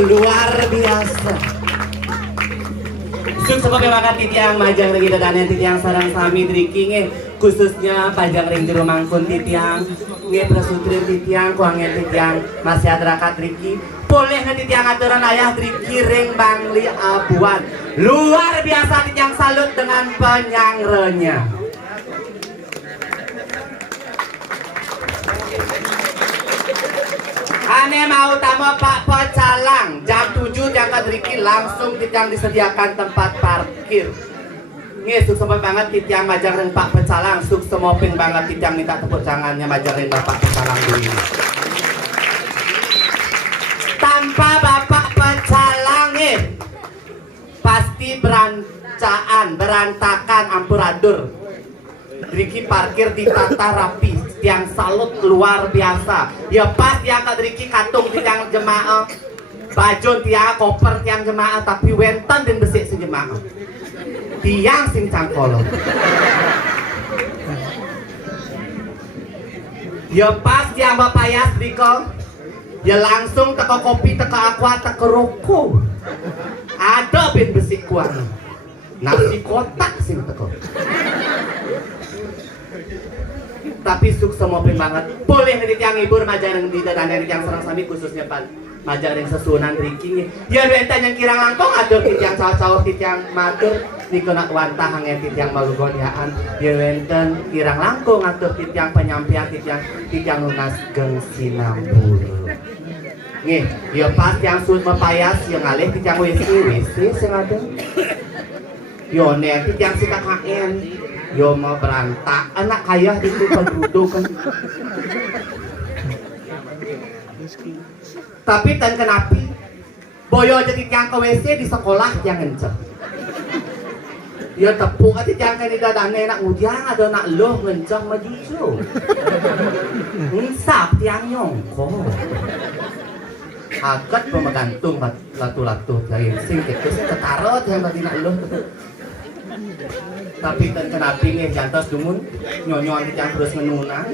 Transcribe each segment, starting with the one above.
Luar biasa. Sebab makan titiang majang lagi dadane titiang sarang sami drinking khususnya pajang ring jero mangkun titiang nge prasutri titiang kuangen titiang masih adrakat driki boleh na titiang aturan ayah driki ring bangli abuan luar biasa titiang salut dengan penyangrenya. Ane mau tamu Pak Pecalang jam 7 diangkat Riki langsung titiang disediakan tempat parkir. Nih sukses banget titiang majang ring Pak Pecalang, sukses moping banget titiang minta tepuk tangannya majang ring Bapak Pecalang dulu. Tanpa Bapak Pecalang pasti berantakan ampuradur. Riki parkir ditata rapi, tiang salut luar biasa. Ya pas diangkat Riki katung tiang jemaah, bajon tiang koper tiang jemaah, tapi wenten dan besik si jemaah. Tiang sing cangkolo. Ya pas tiang bapayas Riko, ya langsung teko kopi, teko aqua, teko rokok. Ada bin besik kuat. Nasi kotak sing teko. Tapi sukses mobil banget. Boleh nih tiang hibur majaring di dadane tiang serang sami khususnya pan majaring sesunan drinking. Ya benten yang kirang langkong atur tiang caw-caw tiang matur dikena wantah hangen tiang malugoniaan. Ya benten kirang langkong atur tiang penyampian tiang lunas geng sinambul. Nih, ya pas yang sud mepayas yang ngalih tiang WC sing ada. Yo nek tiang si KKN. Yo mau berantak, anak kaya itu penduduk kan. Tapi tan kenapi boyo jadi tiang ke WC di sekolah yang ngencet. Ya tepuk aja tiang ke dadane nak ngudiang ada nak loh ngencet majuju. Nsap tiang nyongko. Agat pemegantung latu-latu lain sing ketarot yang tadi nak loh. Tapi kan kenapa nih jantos dumun nyonyon yang terus menunang.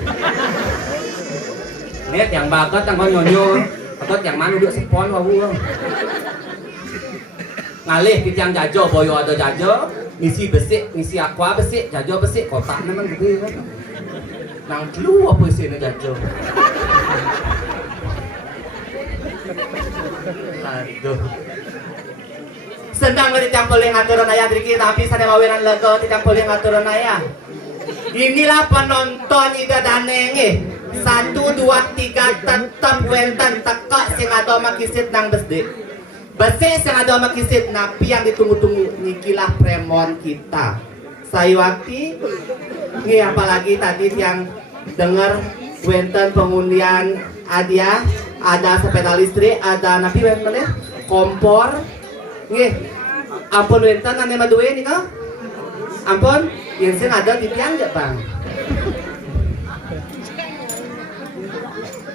Lihat yang bakat yang nyonyon, bakat yang mana duduk sepon wawu. Ngalih kita yang jajo, boyo ada jajo, ngisi besik, ngisi aqua besik, jajo besik, kotak memang gede kan. Nang dulu apa sih ini jajo? Aduh. Sedang tidak boleh ngaturan ayah Riki, tapi saya mawiran lego tidak boleh ngaturan ayah. Inilah penonton ida danenge 1, 2, 3 tetap wenten teka sing ada makisit nang besdik. Besik sing ada makisit napi yang ditunggu-tunggu nikilah premon kita. Sayuwati, nih apalagi tadi yang dengar wenten pengundian hadiah ada sepeda listrik, ada napi mana? Kompor. Nggih. Ampun wentan ane maduwe nih kau. Ampun, yang sing ada di tiang enggak, Bang?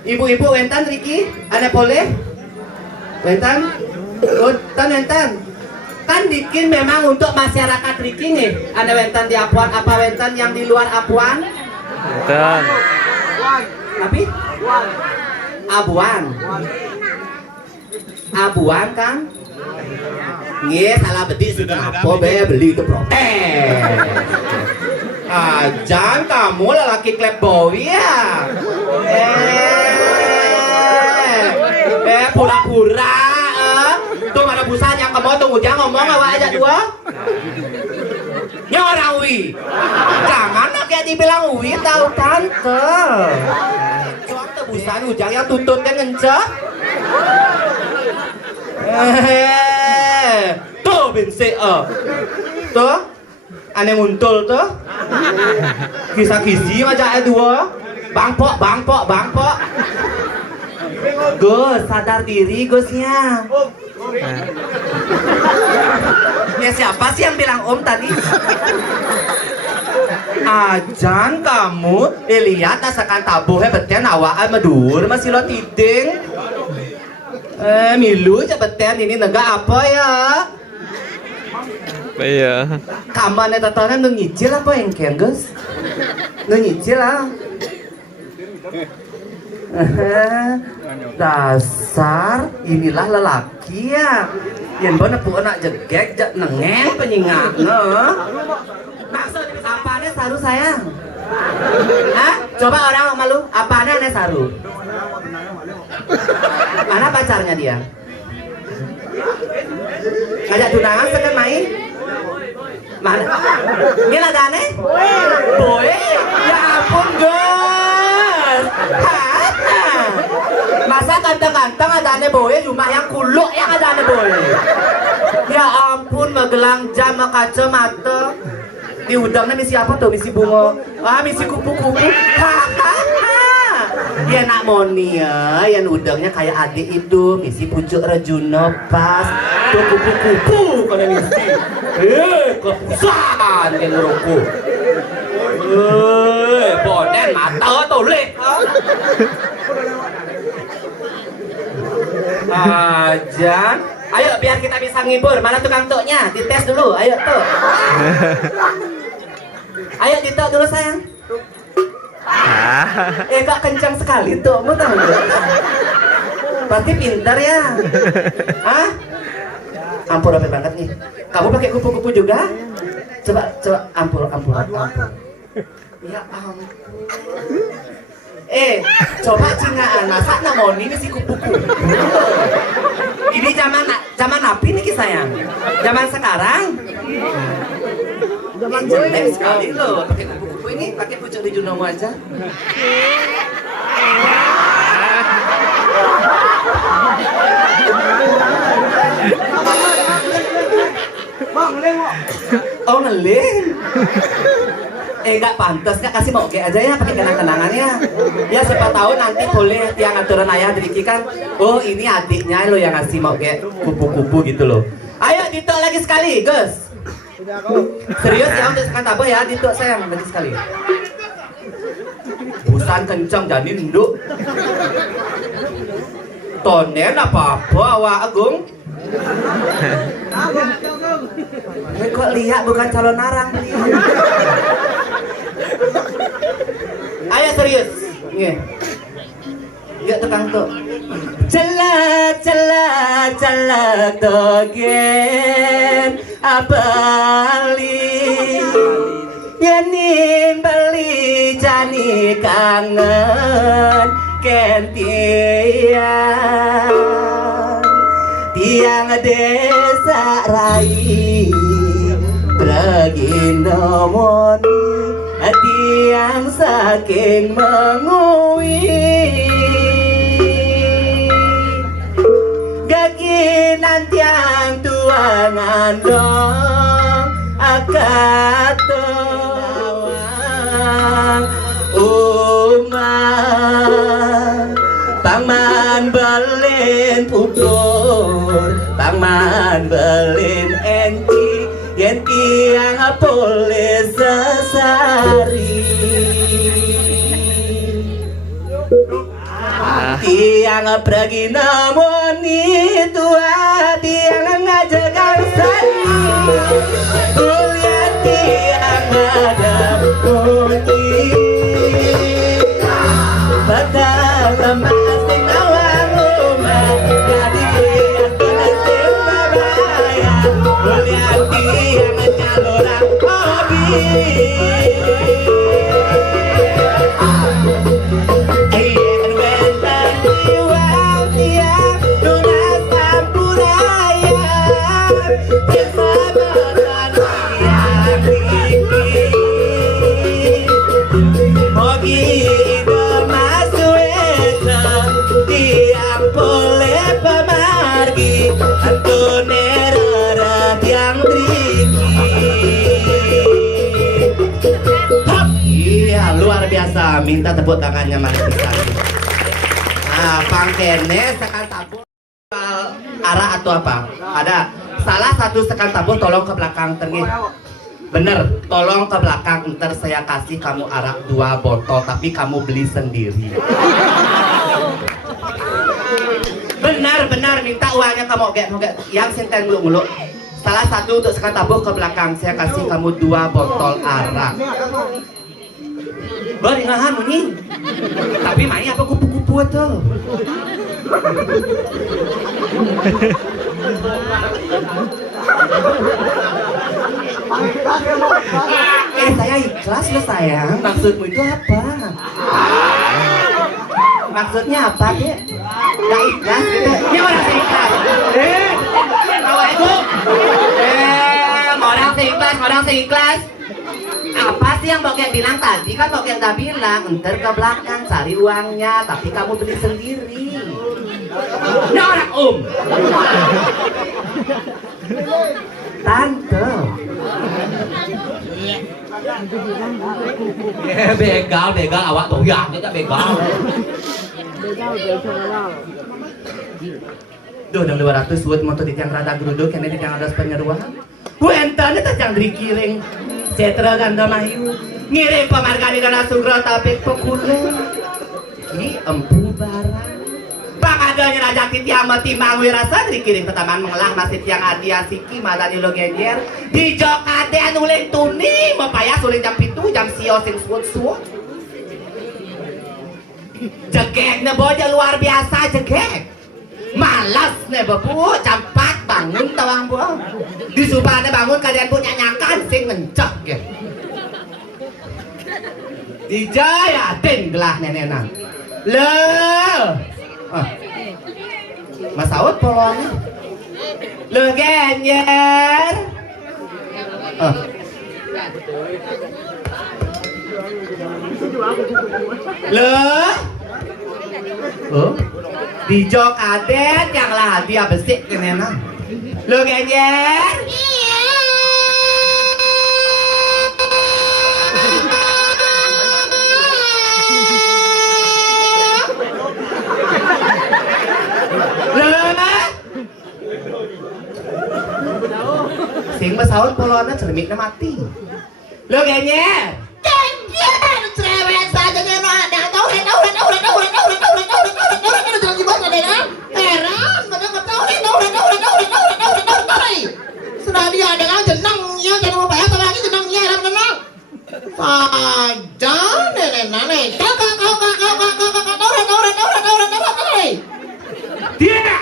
Ibu-ibu wentan Riki, ane boleh? Wentan? Oh, wentan. Kan bikin memang untuk masyarakat Riki nih. Ane wentan di Apuan, apa wentan yang di luar Apuan? Wentan. Tapi? Abuan. Abuan kan? Nggih, salah bedi sudah apa be beli ke protes. Ajan kamu lelaki klep bowi ya. Pura-pura. Tuh ada busan yang kamu tunggu jangan ngomong awak aja dua. Nyorawi. Jangan kayak dibilang wi tahu tante. Cuang tebusan ujang yang tututnya ngenceh. Tuh binsik tuh aneh muncul tuh kisah-kisi aja dua bangpok Gus sadar diri Gusnya ya siapa sih yang bilang om tadi ajan kamu lihat asakan tabuhnya beten awaan medur masih lo tiding milu cepetan ini negara apa ya? Iya. Kamarnya tatanya nungicil apa yang Gus? Nungicil lah. Dasar inilah lelaki ya. Yang bener pu anak jegek jak nengeng penyingat maksud apanya saru sayang? Hah? Coba orang malu apanya aneh saru? Mana pacarnya dia? Ngajak tunangan sekan main? Mana? Ini ada aneh? Boy? Ya ampun Gus! Masa ganteng-ganteng ada aneh boy? Cuma yang kuluk yang ada aneh boy? Ya ampun megelang jam kacamata. Di udangnya misi apa tuh? Misi bunga? Misi kupu-kupu? Ya nak moni ya, yang udangnya kayak adik itu, misi pucuk Rajuna pas, tuh kupu-kupu kalau misi, kepusan yang ngeruku, boden mata tolek, ajan, ayo biar kita bisa ngibur, mana tukang toknya, dites dulu, ayo tuh, ayo ditok dulu sayang. Kak kencang sekali tuh, kamu tahu nggak? Pasti pintar ya. Hah? Ampun rapet banget nih. Kamu pakai kupu-kupu juga? Coba ampun. Ya ampun. Coba cingaan masak namoni ini si kupu-kupu. Ini zaman napi nih sayang. Zaman sekarang. Jelek sekali loh pakai kupu-kupu ini, pakai pucuk di Junomo aja. Bang, ngeleng. Oh ngeleng. Enggak pantas, nggak kasih moge aja ya pakai kenang-kenangannya. Ya siapa tahu nanti boleh tiang aturan ayah Riki kan. Oh ini adiknya lo yang ngasih moge kupu-kupu gitu loh. Ayo ditok lagi sekali, Gus. Serius ya untuk sekan tabuh ya, dituk sayang lagi sekali. Busan kencang jadi nduk. Tonen apa-apa awak Agung. Kok lihat bukan calon narang. Ayo serius. Nggih. Nggih tukang tuk. Celak togen abali yenin beli jani kangen kentian tiang desa rai berginomoni tiang saking mengui gaginan tiang tuangan dong akatawang umat paman belin pupur Paman belin enti yen tiang boleh sesari tiang pergi namoni tua tiang ngajagang sari kuliah tiang ada bunyi padahal lemas di awang rumah jadi asal babaya kuliah tiang jalurang hobi luar biasa, minta tepuk tangannya Mas Isan. Nah, pangkene sekan tabuh arah atau apa? Ada salah satu sekan tabuh tolong ke belakang terngih. Bener, tolong ke belakang ntar saya kasih kamu arak 2 botol tapi kamu beli sendiri. Benar, minta uangnya kamu oke yang sinten mulu. Salah satu untuk sekan tabuh ke belakang saya kasih kamu 2 botol arak. Bari ngahan bunyi. Tapi mai apa kupu-kupu tuh? Saya ikhlas loh sayang. Maksudmu itu apa? Maksudnya apa deh? Gak ikhlas gitu. Ya orang saya ikhlas. Orang saya ikhlas. Apa sih yang Bokek bilang tadi? Kan Bokek udah bilang ntar ke belakang cari uangnya tapi kamu beli sendiri. Nah orang Tante begal awak tuh ya kita begal. Duh, 200 buat motor di tiang rada geruduk yang di tiang atas penyeruan. Entahnya tak yang dikiring setra ganda mayu ngiring pamargani dana sugra tapi pekulen ki empu barang pangadanya raja titiang mati mangwi rasa dikiring pertamaan mengelah masih tiang adia siki madani lo gejer di jokade anuleng tuni mempayah suling jam 7 jam sio sing suut jegek ne boja luar biasa jegek malas ne bebu jam 4 bangun tawang bu di subane bangun kalian punya nyanyakan sing ngencok ya dijaya gelah nenenan le Mas Aud polonnya le genyer le di jok adet yang lah dia besik nenenan le genyer sing pesawat polona cermiknya mati lo kayaknya cerewet saja nih mah dah tahu jangan dibuat ada kan heran nggak tahu sudah dia ada kan jenangnya jangan lupa ya lagi jenangnya tenang saja nenek kau dia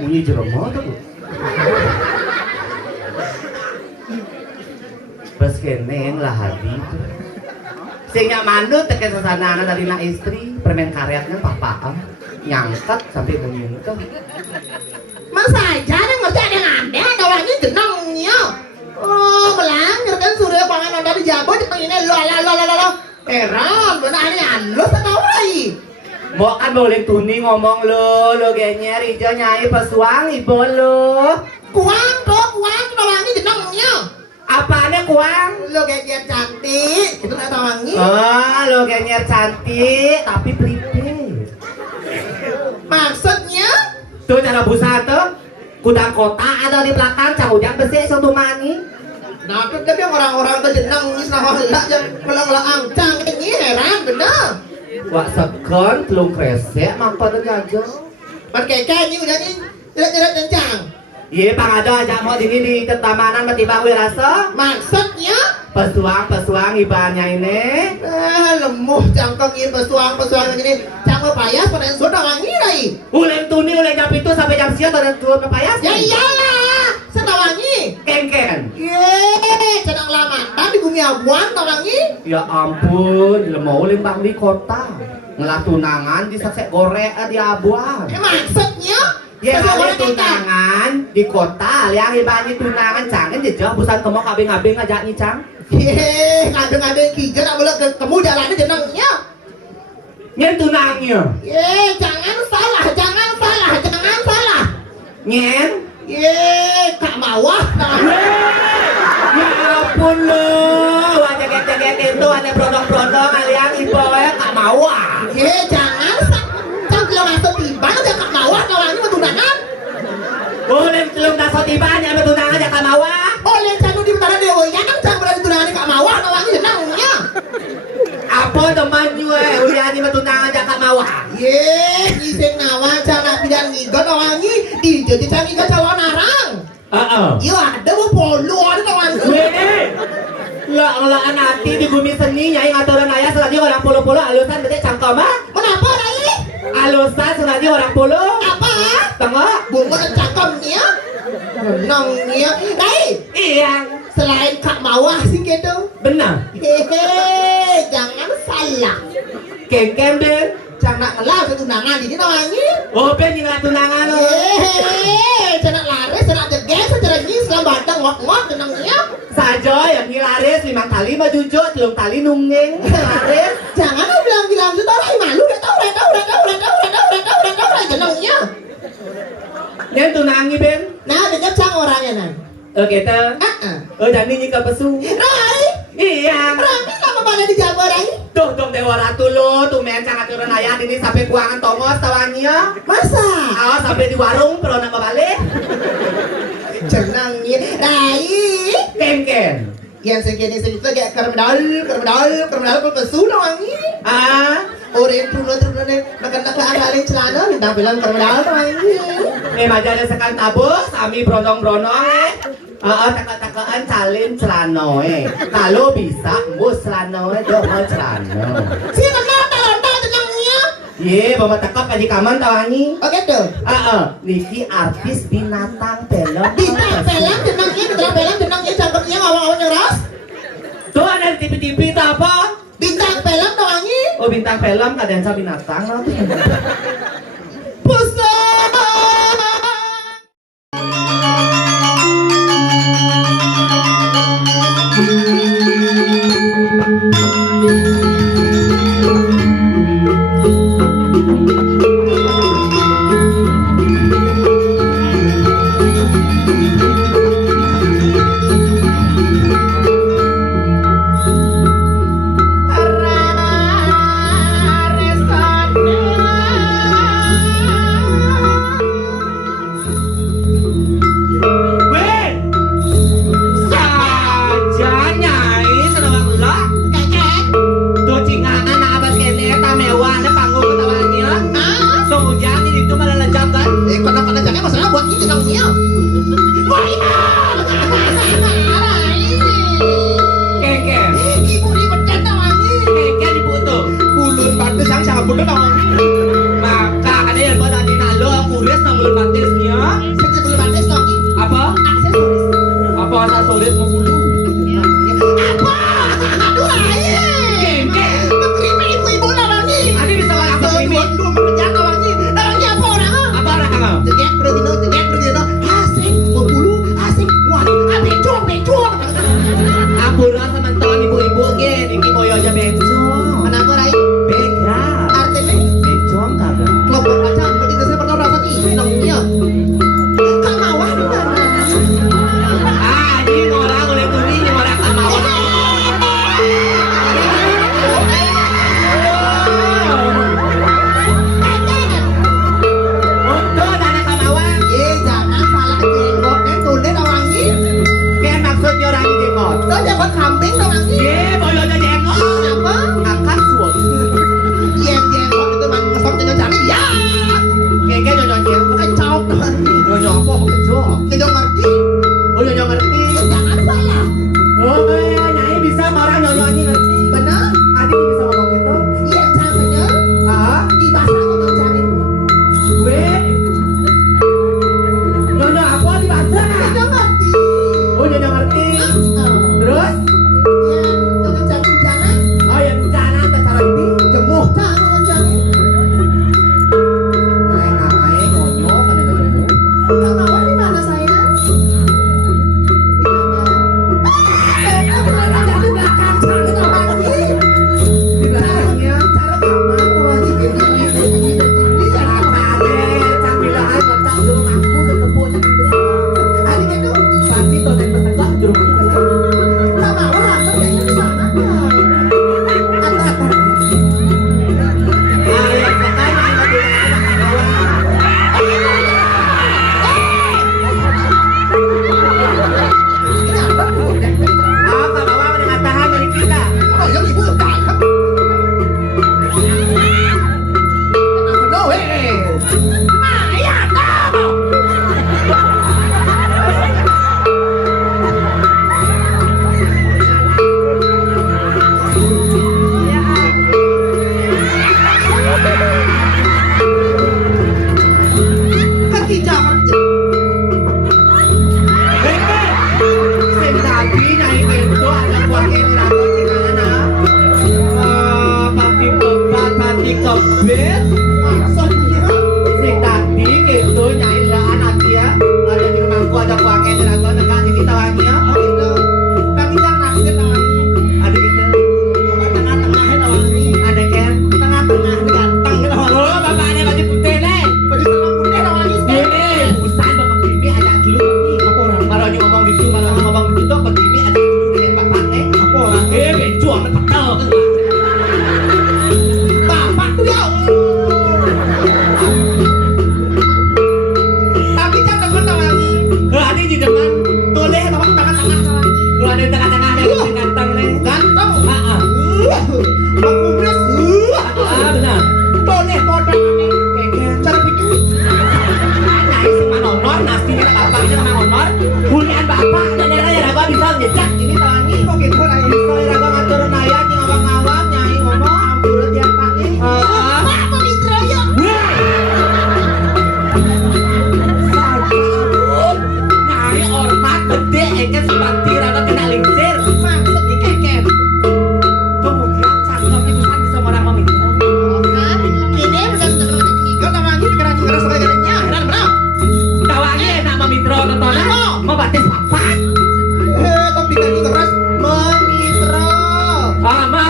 bunyi jeromo tuh pas keneng lah hati sehingga manut teke sasana dari na istri permen karetnya papaan nyangkat sampai menyentuh masa aja nih ngerti ada ngande ada lagi jenangnya oh belang ngerti surya pangan ada di jabo di ini lo heran benar ini halus atau lagi mau kan boleh tuni ngomong lo genyer hijau nyai pesuang ibu lo kuang tuh kuang lagi jenangnya Apanya kuang? Lo kayak cantik, itu nggak tawangi. Oh, lo kayaknya cantik, tapi prepaid. Maksudnya? Tuh cara busa tuh, kudang kota ada di belakang, cang ujang besi satu mani. Nah, kan tapi orang-orang tuh jenang ngis nah lah yang pelang-pelang cang ini heran bener. Wah sekon, telung kresek, mampu tuh gajah. Man kayak udah nih, jerat-jerat kencang. Iya, Bang Ado ajak mau ini di ketamanan Metibang Wirasa. Maksudnya? Pesuang ibanya ini. Lemuh cangkong ini pesuang ini. Cangkong payas pada yang sudah wangi lagi. Uleng tuni, uleng jam itu sampai jam siang ada jual pepayas. Ya iyalah, sudah wangi. Kengken. Yeay, sedang lamatan di bumi abuan tak wangi. Ya ampun, lemau uleng bang di kota. Ngelah tunangan di sasek gorek di abuan. Maksudnya? Ya ada tunangan di kota, yang ibanya tunangan cangen jejak busan kemo kabing-kabing ngajak nih cang. Yeay, kabing-kabing kiga tak boleh kamu jalannya jenangnya. Nyen tunangnya. Yeay, jangan salah. Nyen. Yeay, kak mawah. Ya ampun lo, wajah get-get itu ada produk-produk kalian ibu ya kak mawah. Yeay, jangan belum masuk tiba aja kak mawah kawannya mau tunangan. Boleh belum masuk tiba aja mau tunangan aja kak mawah. Boleh jangan di utara dewa ya kan jangan berani tunangan kak mawah kawannya jenangnya. Apa teman gue udah di tunangan aja kak mawah. Yeay, iseng nawa jangan bidan ngigot kawannya di jadi jangan ngigot calon narang. Iya ada mau polo ada kawannya. Lah nanti di bumi seni nyai ngaturan ayah selagi orang polo-polo alusan berarti cangkem ah. Kenapa Rai? Alusan selagi orang polo. Apa? Tengok. Bunga dan cangkemnya. Renangnya. Rai. Iya. Selain kak mawah sih gitu. Benar. Hehehe, jangan salah. Kengkem deh. Jangan ngelah ke tunangan ini namanya. Oh ben yang tunangan lo. Hehehe, jangan laris, jangan jeges, jangan nyis, selam batang ngok-ngok tenangnya. Saja yang hilaris 5 kali mah jujur, 3 kali nungging. Hilaris. Jangan lo bilang itu tahu malu, udah tahu jenangnya. Yang tunangi ben. Nah, dekat cang orangnya nan. Kita. Jadi nyika pesu. Rai. Iya. Rami lama mana di Jawa Rai? Tuh Dewa Ratu lo, tuh men cangat turun ayah ini sampai kuangan tongos tawannya. Masa? Awas sampai di warung perlu nama balik. Jenangnya Rai. Ken. Yang segini kayak kermedal kalau pesu wangi. Orang turun makan aling celana bintang film kermedal wangi. Majane sekan tabus, kami brondong-brondong teka-tekaan calin celana kalau bisa mus celana doang celana. Siapa lontar jenangnya? Ye, bawa tekap aja kaman tawangi. Oke tuh. Niki artis binatang film. Bintang film jenangnya cangkemnya ngawang-ngawang nyeras. Tuh ada TV-TV itu apa? Bintang film tawangi. Oh bintang film kadensa binatang. Pusat.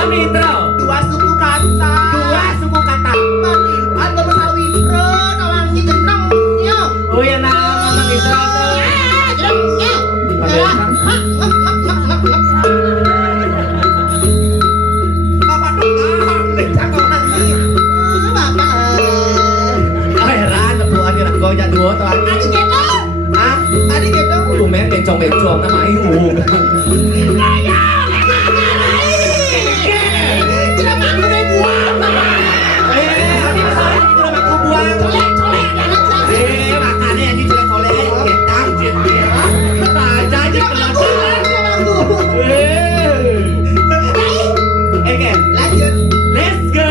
Mitra. Dua suku kata. Dua suku kata. Manilpan ke Betawi bro, nawangi jenengnya. Oh ya nama Mitra tuh. Jenengnya. Bapak dong, lecak orang ini. Bapak. Oh heran, kebuan di rego nya dua tuh. Adik gitu. Hah? Adik gitu. Lumayan bencong-bencong nama ibu. Tidak mampu deh buang. Nanti masalah itu udah aku buang. Colek, jangan sampai. Makannya yang dicolek-colek. Ketang, ya. Saja aja penasaran. Oke, Lanjut. let's go.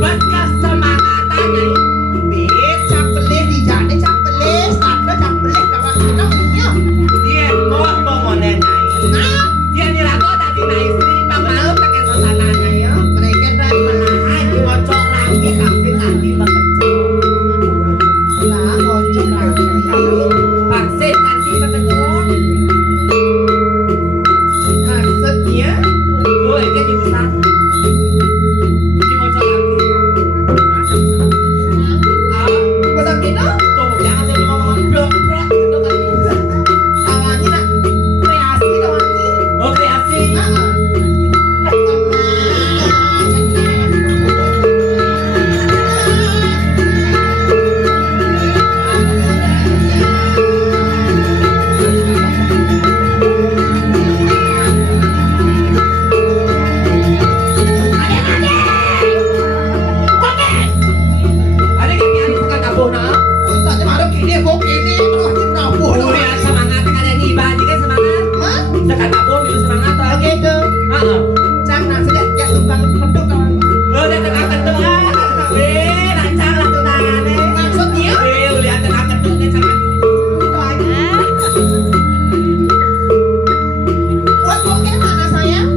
Baskas semangatannya. Cak pelih di jane cak pelih, sabda cak pelih kawan kita punya. Dia mau monen naik. Dia nirago tadi naik istri, Pak Malu pakai suasananya ya. Mereka dari Malahan dibocok lagi vaksin anti bekecok. lah kocok lagi. Vaksin anti bekecok. Maksudnya Tuh, ini dibusan. Dibocok lagi. Ah, pasang kita tuh jangan jadi ngomong blok-blok gitu kan. awalnya nak kreasi kawannya. Oh, kreasi. Ada yang sekat tabuh nah. Saatnya marah kini, kok kini malah dirapuh. Lihat semangat kan ada nyibah juga semangat. Hah? Sekat tabuh milu semangat tuh. Oke tuh. Heeh. Cang nak sedek ya tumpang peduk kawan. Oh, udah tengah ketuk ah. Rancang lah tuh tangannya. Maksudnya Lihat tengah ketuknya sama. itu aja. Buat kok mana sayang?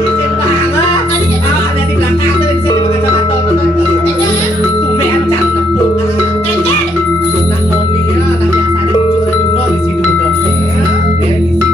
Izin banget. Tadi kayak Ah, ada di belakang tuh di sini pakai kacamata nonton. Tumben cang nepuk ah. Nak noni ya, nak biasanya muncul dari dulu di situ udah. Di situ.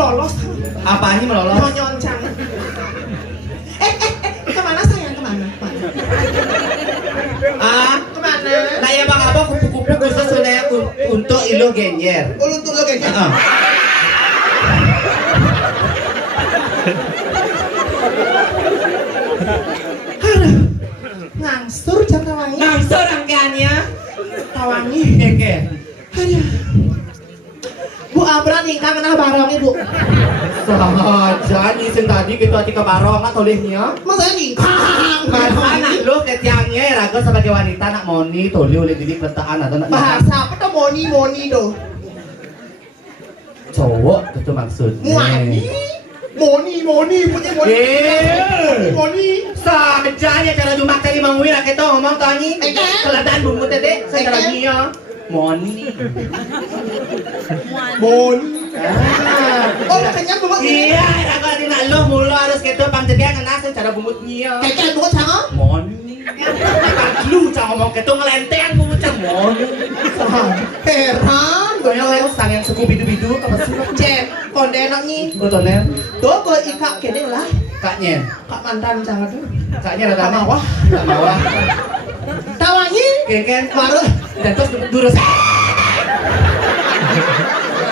Melolos. Apanya melolos? Nyoncang. Kemana sayang, kemana? Kemana? Nah ya bang abang kupu-kupu khusus sebenarnya untuk ilo genjer. Untuk lo kayaknya. Ngangsur jam tawangi. Nangsur rangkaiannya. Tawangi. Oke. Aduh. Bu Abra nikah kenal barangnya bu. Saja isin tadi gitu hati ke barong atau lehnya. Masa nikah? Anak lu ketiangnya raga sebagai wanita nak moni toli oleh didik letaan atau nak Bahasa apa tuh moni tuh? cowok itu maksudnya. Moni punya moni. Saja cara cuma tadi mangwil kita ngomong tani. Keladaan bumbu tete saya lagi ya. Moni. Oh kenyang bumbu. Iya, raga di nak lu mulu harus kita pangcegah kena secara bumbutnya. Kayak bumbu sama? Moni. Lu cang ngomong kita ngelentean bumbu cang moni. Heran. Goyang sang yang suku bidu-bidu apa sih? Cep, konde enak nih. Betul Tuh gue ikak kene lah. Kaknya. Kak mantan jangan tuh. Kaknya rada mawah. Tak mawah. Tawangi. Keken Baru. dan terus durus.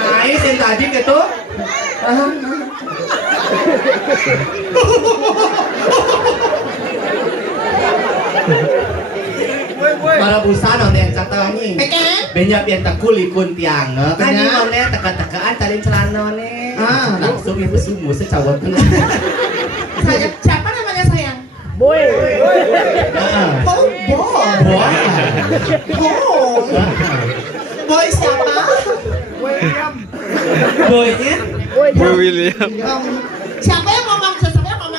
Nah, ini tadi gitu. Para busana yang catawangi. Keken. Banyak yang tekuli kuntiang. Kan ini Benar. none teka-tekaan cari celana nih. Langsung ibu sumu secawat kena. Saya siapa namanya sayang? Boy. Oh boy. Wah. Boy siapa? Boynya Boy William. Siapa yang ngomong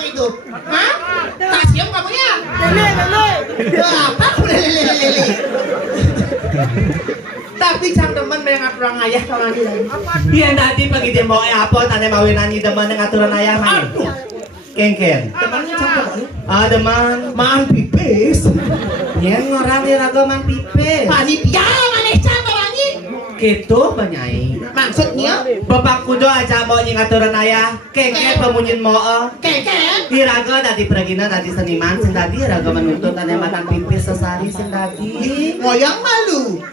itu? Hah? Tak siap kamu ya? Lele. Apa aku lele? Tapi jam teman yang aturan ayah kalau lagi. Iya tadi pagi dia mau apa tanya mau nanya teman yang aturan ayah mana? Ken. Temannya jam teman. Teman. Man pipis. Yang orang dia raga mang pipe. Panitia mana jam temannya? Gitu banyai. Maksudnya? Bapak kudo aja mau aturan ayah. Ken pemunyin mau. Keken. Di raga tadi pergina tadi seniman sin tadi raga menuntut tanya matang pipis sesari sin tadi. Ngoyang malu.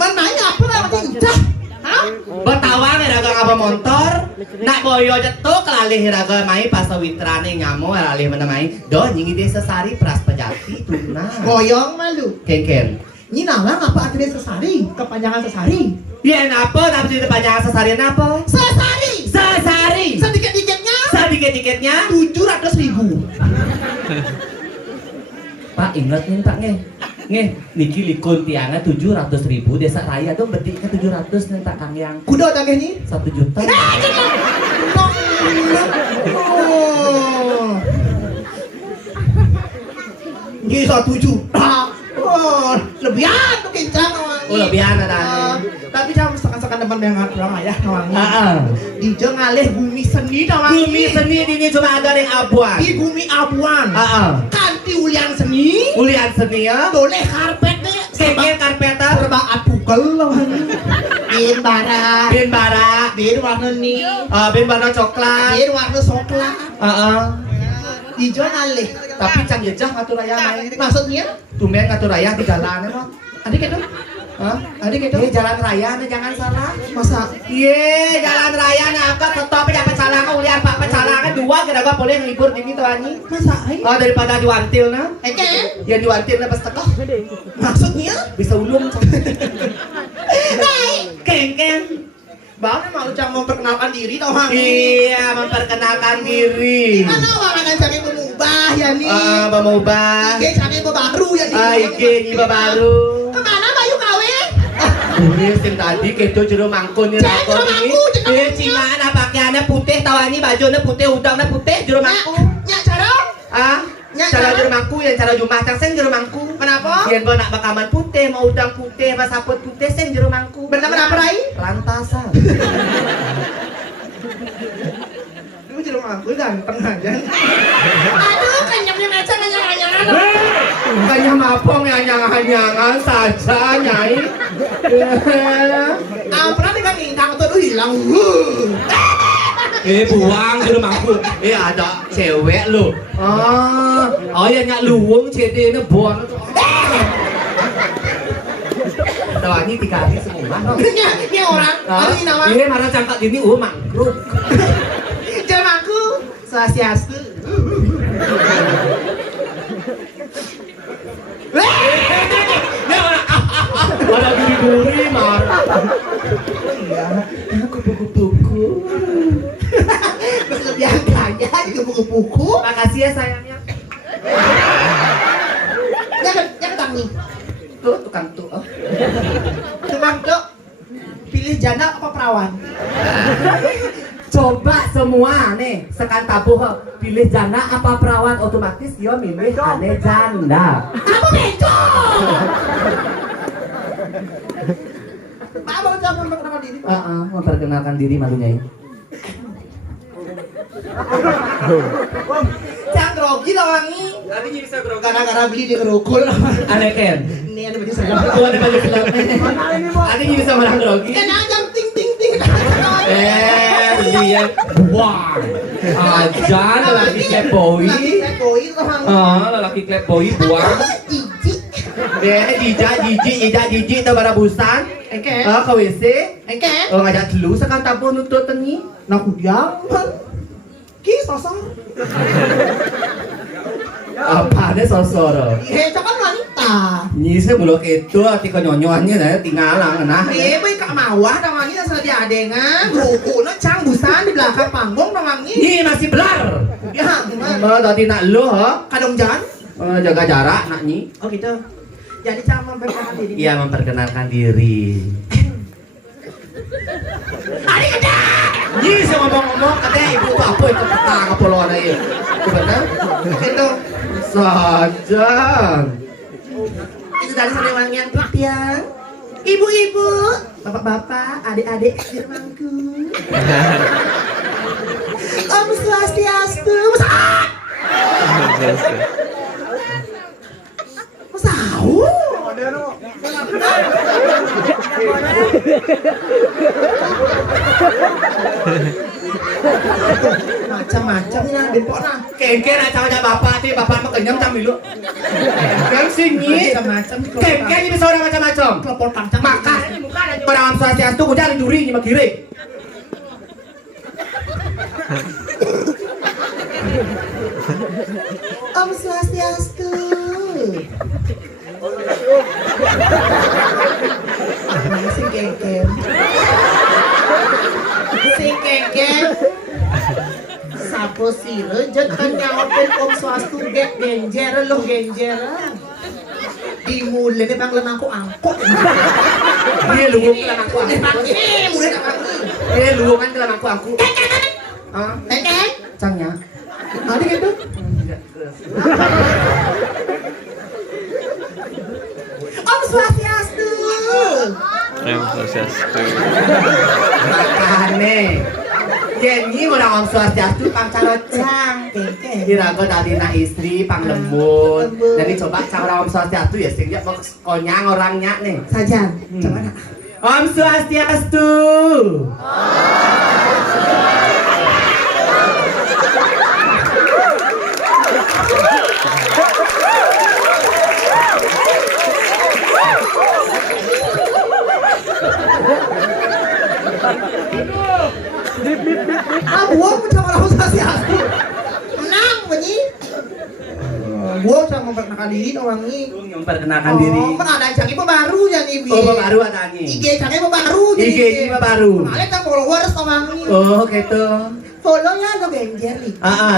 Menanya apa namanya udah? Hah? Betawa raga ngapa motor. Nak boyo jetuk lalih raga mai pas witrane ngamu lalih mana mai. Do nyingi dia sesari pras pejati tuna. Ngoyong malu. Ken. Ini nama apa artinya sesari? Kepanjangan sesari. Iya napa tapi di panjang sesari napa? Sesari. Sedikit-dikitnya? Sedikit-dikitnya 700.000. Pak ingat nih Pak nge niki likun tiangnya 700.000 desa raya dong betiknya 700 nih Pak Kang yang Kudo tak ini? 1 juta. Ini 1 juta. Oh, lebihan tuh kencang kawan. Oh lebihan ada. Tapi jangan sekan-sekan teman yang ngaturang ayah kawan. Di ngalih bumi seni kawan. Bumi seni ini cuma ada yang abuan. Di bumi abuan. Kanti ulian seni. Ulian seni ya. Boleh karpet deh. Keke karpeta. Serba atukel lawan. Bin bara. Bin warna ni. Bin warna coklat. Bin warna coklat. Hijau ngalih. Tapi cang jejak ngatur raya main. Maksudnya? Tumben ngatur raya di jalan emang. Adik itu? Adik itu? Iya jalan raya nih jangan salah. Masa? Iya jalan raya nih angkat stop aja pecalangan ulian pak pecalangan 2 kira-kira boleh ngibur di tuh ani. Masa? Daripada diwantil nah. Eke? Ya diwantil na pas teko. Maksudnya? Bisa ulung. Baik. Keng. Bang, mau cang memperkenalkan diri tau hang? Iya memperkenalkan diri. Mana orang akan cari mengubah ya nih? Mengubah. Ike cari baru ya nih? Ike nyiba baru. Kemana Bayu kawin? Ini sin tadi keto jero mangkon ni Jero mangku, jero Ini mangku. cimana pakaiannya putih tawani bajunya putih udangnya putih jero mangku. Nyak cara? Cara jero mangku yang cara jumah cang sen jero mangku. Kenapa? Yen bo nak bakaman putih mau udang putih pas saput putih sen jero mangku. Bernama apa Rai? Rantasan. Lu jero mangku ganteng aja. Aduh, kenyapnya meja kenyang-kenyangan. Bukannya mapong ya nyangan-nyangan saja nyai. Pernah dengan ingkang tuh hilang. Buang ke rumahku. Ada cewek lo. Oh ya nyak luwung CD ini buang. Tahu ini 3 hari semua. Ini orang. Ini nama. Ini marah cangkat ini mangkruk. Jamaku. Swastiastu. Ada duri-duri marah. Iya, kupu-kupu. Kelebihan kaya di kupu-kupu. Makasih ya sayangnya. Jangan ketang nih. Tuh tukang tuh. Tukang tuh. Pilih janda apa perawan? Coba semua nih sekan tabuh pilih janda apa perawan otomatis dia milih ane janda. Apa beco? Apa coba memperkenalkan diri? Memperkenalkan diri malunya ini. Jangan grogi lah wangi. Tadi bisa grogi. Gara-gara beli di kerukul. Aneh Ken. Ini ada baju seragam. Aku ada baju gelap. Tadi bisa malah grogi. Kan ajang ting ting ting. Dia buang. Aja lelaki klepoi. Klepoi lah wangi. Lelaki klepoi buang. Jijik. Jijik itu barabusan. Eke. Ke WC. Eke. Ngajak dulu sekan tabuh nutut tengi. Nah kudiang. Ki sosok. Apa ada sosoro? Iya, itu kan wanita. Nyise muluk itu hati kenyonyoannya nah tinggalan nah. Iya, boy kak mawah dong wangi asal dia adengan. Ruku no cang busan di belakang panggung dong wangi. Ih masih belar. Ya, gimana? Tadi nak lu ha? Kadong jalan. Jaga jarak nak nyi. Oh gitu. Jadi cara memperkenalkan diri. Iya memperkenalkan diri. Hari ada. Nyi saya ngomong-ngomong katanya ibu tuh apa itu petang apa lo ada ya? Benar? Itu. Saja. Itu dari sore wangi yang tiang. Ibu-ibu, bapak-bapak, adik-adik firmanku. Om Swastiastu. Masau. Macam-macam ini ada dempok nah. Ken aja bapak sih bapak mah kenyang cam dulu. Ken sini. Macam-macam. Ken bisa orang macam-macam. Kelopor kancang. Maka orang Am Swastiastu udah ada duri ni makire. Om Swastiastu. Sing kengken. Sing kengken. Sapo sire jet kan nyawapen Om Swastu gek genjer lo genjer. Di mule ni bang lemangku angkot. Dia luwung ke lamangku aku. Mule nak Dia luwungan ke lamangku aku. Ah, kengken. cangnya. Ada gitu. Om Swastiastu. Makane. Kenyi orang Om Swastiastu pang carocang. Kira aku tadi nak istri pang lembut. Jadi coba cara orang Om Swastiastu ya sing dia konyang orangnya nih. Saja. Coba nak. Om Swastiastu. Buang macam orang Swastiastu. Menang bunyi. Buang sama memperkenalkan diri orang ini. Memperkenalkan diri. Oh, kan ada canggih baru yang ibu. Oh, baru ada nih. IG canggih baru. IG ini baru. Kalian kan followers orang ini. Oh, gitu. Follow ya lo genjer nih.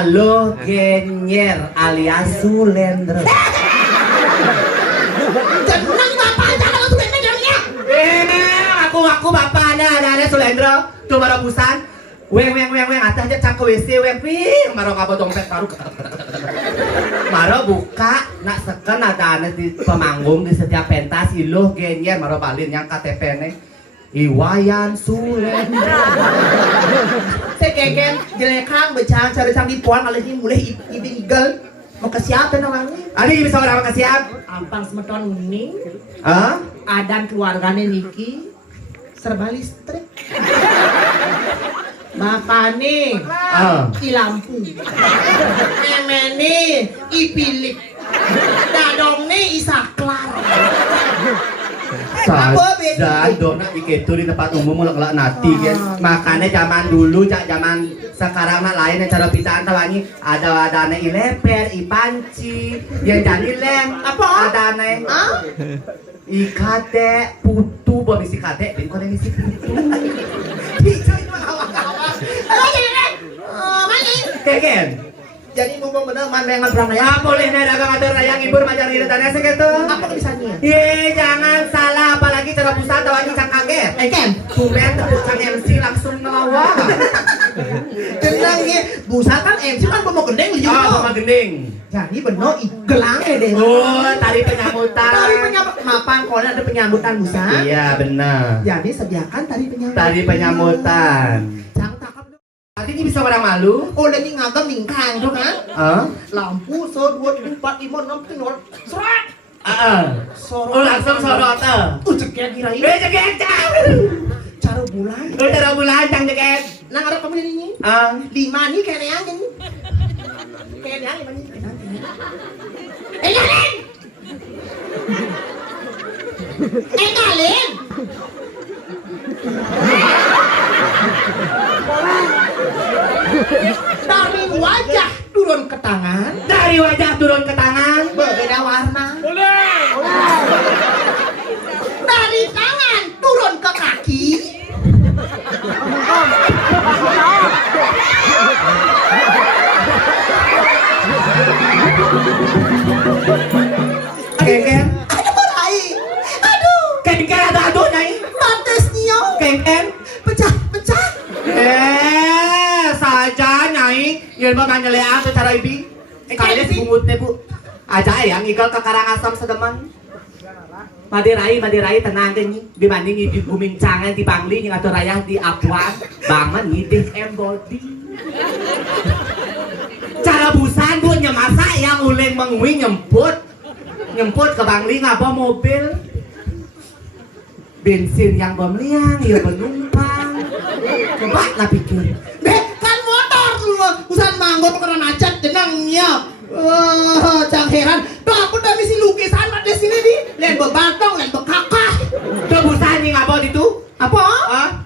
Lo genyer alias Sulendra. Jangan bapak jangan lo tuh genjernya. Aku bapak ada Sulendra. Tuh marabusan. Weng atas aja cak ke WC weng ping maro ngapa dompet baru maro buka nak seken ada di pemanggung di setiap pentas iluh genyer maro balin yang KTP nih Iwayan Sulendra. Saya keken jelekang becang cari canggih puan kali ini mulai ibigel mau kesiapan orang ini. Adi bisa orang kesiap? Ampang semeton uning. Hah? Adan keluarganya Niki serba listrik. Makane i lampu. Memene i bilik. Dadongne i saklar. Saja dona iketu di tempat umum mulak-mulak nanti kan. Makanya zaman dulu, zaman sekarang mah lain cara pitaan tawangi ada adane ileper, ipanci, yang jadi lem Apa? adane ikate putu bomisi kate bin kono misi putu. Keken. Jadi ngomong bener man yang berang ya. Boleh nih dagang atur rayang ibu remaja rira tanya segitu. Apa tulisannya? Ye, jangan salah apalagi cara pusat tawangi cang kaget. Ken, Tumben tepuk cang MC langsung ngelawa. tenang ya. Busa kan MC kan mau gendeng liu. Sama gending. Jadi bener gelang deh. Oh, tari penyambutan. Tari penyambutan. Mapan kalau ada penyambutan busa. Iya, benar. Jadi sediakan tari penyambutan. Tari penyambutan. Jangan takap. Nanti ini bisa orang malu. Oh, lagi ngagam ningkang tuh kan? Hah? Lampu so 2 3 4 5 6 7 serat. Oh, langsung sorot. Ceket kira ini. Jeket cang. Cara bulan. Cara bulan cang jeket. Nang ada kamu ini. 5 nih kayaknya yang ini. Kayaknya yang ini. Galin! Galin! Dari wajah turun ke tangan. Dari wajah turun ke tangan. Berbeda warna. Dari tangan turun ke kaki. Keken. Aduh, Keken ada aduh nyai. matesnya Keken. pecah-pecah. Saja nyai. Yang mau nganyelean secara ibi. Kalian sebungutnya bu. Aja yang igal ke Karangasem sedeman. Madirai tenang kan nih. Dibanding di Gumincangan di Bangli yang atau raya di Apuan. Bangun nih di embody. Cara busan bu nyemasa yang uleng mengwing nyemput ke Bangli ngapa mobil. Bensin yang pemliang, ya penumpang. Coba lah pikir. Kan motor lu, usaha manggot karena macet jenangnya. Jangan heran. Tuh aku udah misi lukisan di sini nih. Len bebatong, len bekakah. Tuh busan nih ngapa itu? Apa?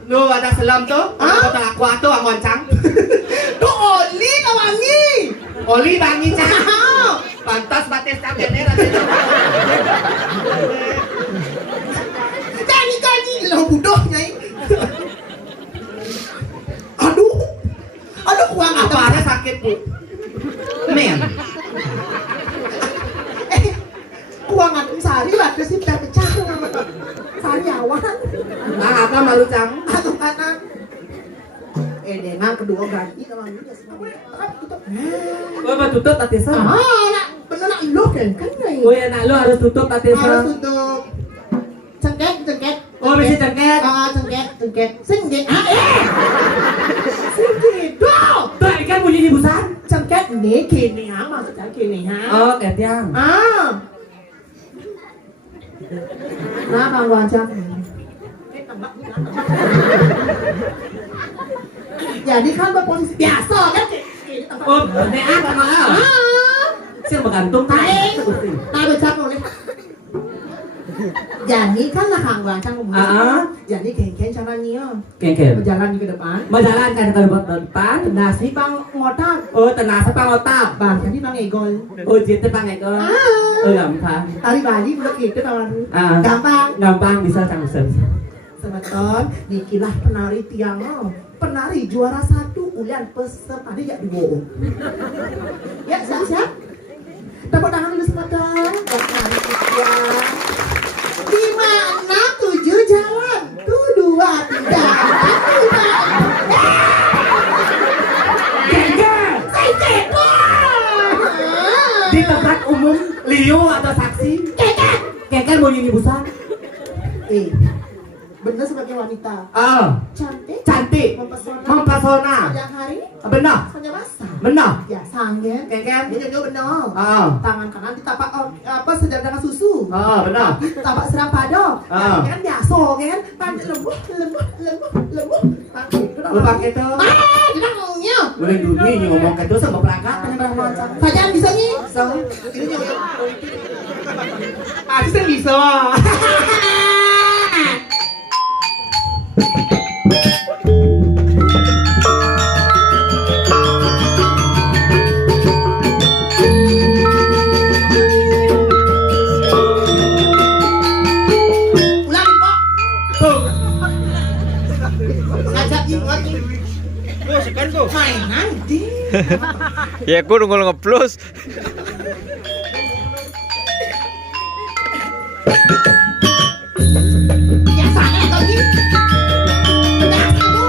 Lu ada selam tuh? Kota aku tuh ngoncang. Tuh oli kawangi. Oli bangi cang. Pantas bates cang bener. Kani lo budoh nyai. Aduh kuang Apa ada sakit bu? Men. Kuang atum sari lah sih pecah. Sariawan. Nah, apa malu cang? Aduh kanan. Dengan kedua ganti sama ini semua. Gua tutup tatisa. Lah, bener lah lo kan nyai. Oh ya, lu harus tutup tatisa. Harus tutup. Cengket. Oh, bisa cengket. Cengket. Singgit. Singgit. Tuh, ikan bunyi di busan. Cengket ini kini ha, maksudnya kini ha. Oh, ketiang. Nah, Bang Wajah. Jadi kan berposisi biasa kan? Oh, beneran sama al. Sih bergantung Tae becak boleh. Jadi kan lah Kang Wajah jadi kengkeng caranya. Kengkel. Berjalan ke depan. Berjalan kan ke depan. Nasi Bang ngotak. Oh, tenasa pang otak. Bang jadi Bang Egol. Oh, jitu pang ekor. Gampang. Tari Bali udah gitu kawan. Gampang. Gampang bisa cang bisa. Sebetul, dikilah penari tiang penari juara 1 ulian peserta ya dua. Ya siap. Tepuk tangan dulu sebentar. Penari tiang. Di mana 7 jalan? Tuh 2 tidak. Di tempat umum Leo atau saksi. Keken mau nyanyi busan. Bener sebagai wanita. Cantik. Mempesona. Sejak hari. Benar. Hanya basah. Benar. Ya sanggen. Keken. Ini juga benar. Tangan kanan ditapak sedang dengan susu. Benar. Tapak serang padok. Kan biasa kan. Panjat lembut. Pakai itu Lupa gitu. Kita ngomongnya. Boleh dunia ngomong gitu sama perangkat kan yang macam. Sajaan bisa nih. So, Ini juga. Asisten bisa. Ulang kok. tuh. Ngajak lagi. Mainan di. Ya aku nunggu nge-plus. Biasanya lagi. Pedas kamu.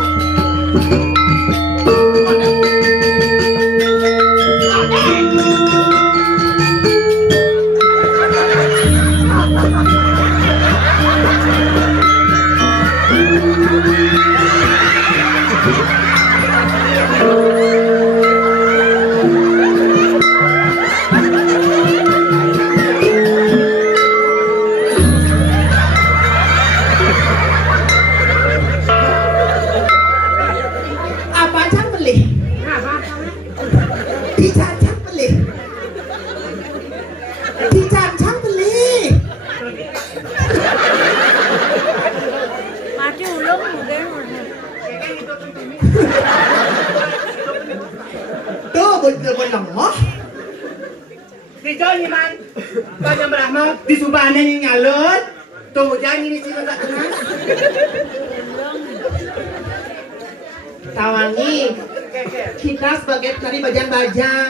Apa cang beli? Dicacang beli. Dicacang beli. Mati ulung mungkin. Tuh bener-bener lemah. Di Johnny man. Banyak berahma di Subane yang nyalot. Tuh jangan ini sih tak kenal. Tawangi. Kita sebagai penari bajang-bajang.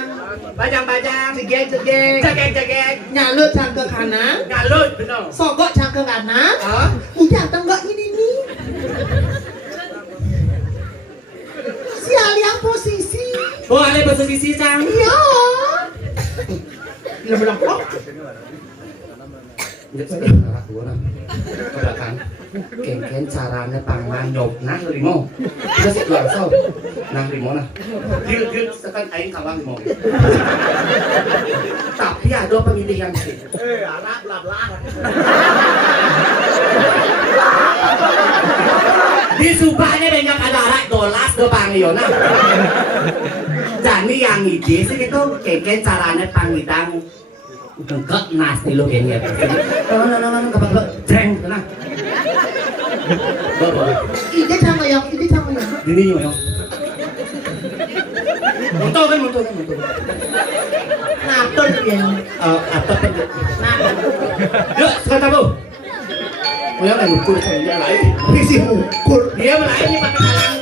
Bajang-bajang, Jegek-jegek. jegek-jegek, Nyalut cang ke kanan. nyalot benar. Sogok cang ke kanan. Hah? Udah tenggak ini nih. Sial yang posisi. Oh, ada posisi cang. Iya. Bener-bener kok. Enggak sih, arah gua nah. Ke belakang. Ken caranya pangan nyop nah limo. Udah sih langsung. Nang limo nah. Dia sekan aing kawang limo. Tapi ada pemilih yang sih. Anak belah-belah. Di Subane banyak ada arak dolas do pangiona. Jadi yang ide sih itu ken caranya pangidang dengkek nasi lo kayaknya. Nah, kapal jeng nah. Bawa. Ide cang yang, ide cang yang. Ini yo. Muntul kan. Ngatur dia. Apa kan? Nah, Yuk, sekarang Bu. Mau yang ukur saya dia lain. visi ukur. Dia melain ini pakai kalang.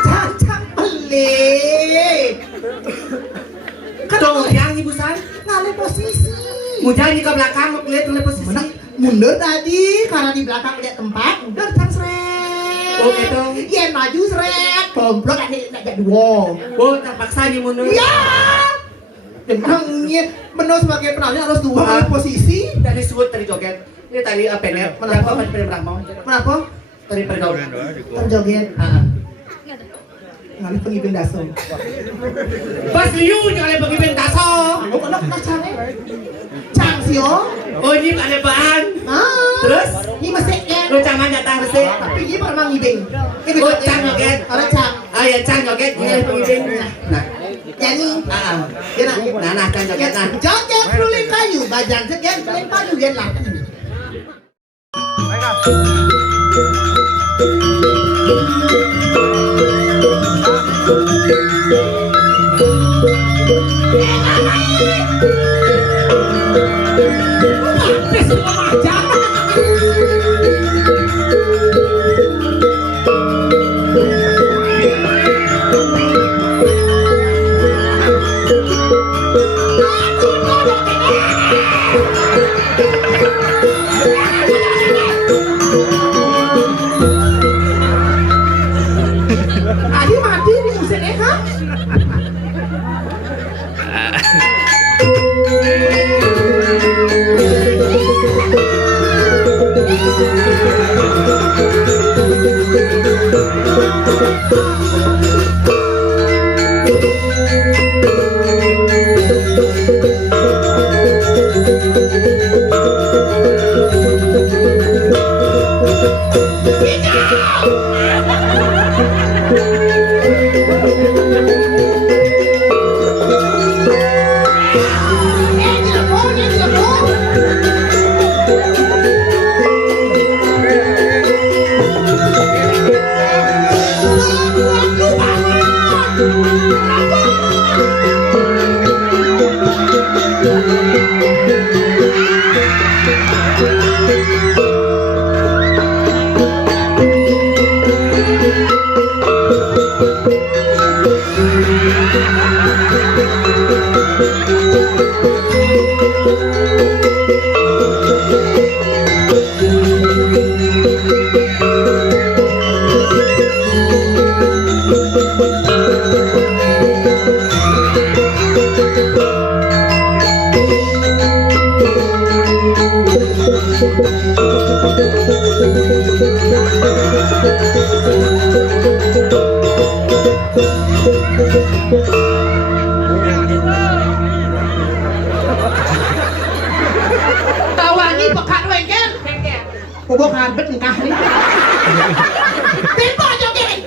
Cacang pelik. Tuh, yang ibu san. Ngalih posisi. Mujang ke belakang, mau lihat oleh posisi. Menang mundur tadi karena di belakang lihat tempat mundur cang seret. Oh, gitu. Iya maju seret. Komplot ada jadi dua. Oh, terpaksa di mundur. Iya. Memangnya benar sebagai penari harus dua Ah. posisi. Tadi sebut tadi joget. Ini tadi apa nih? Kenapa pada berapa? Kenapa? Tadi pergaulan. Terjoget. Ah. Ngalih pengipin daso. Pas liu yang ada bagi bentaso. Oh, kena cang. Cang sio. Oh, ini ada bahan. Ah. Terus? Ini mesek ya. Lu cangan datang mesti. Tapi ini pernah ngibing. Oh, cang joget. Ada cang. Ah, ya cang joget. Ini ada pengibing. Nah, Jadi. ah. Dia nak. Nah, cang joget nah. Joget ruling kayu. Bajang sekian ruling kayu dia laki. Adi mati di musim ha? bobo karbet nikah nih. Tempo joget.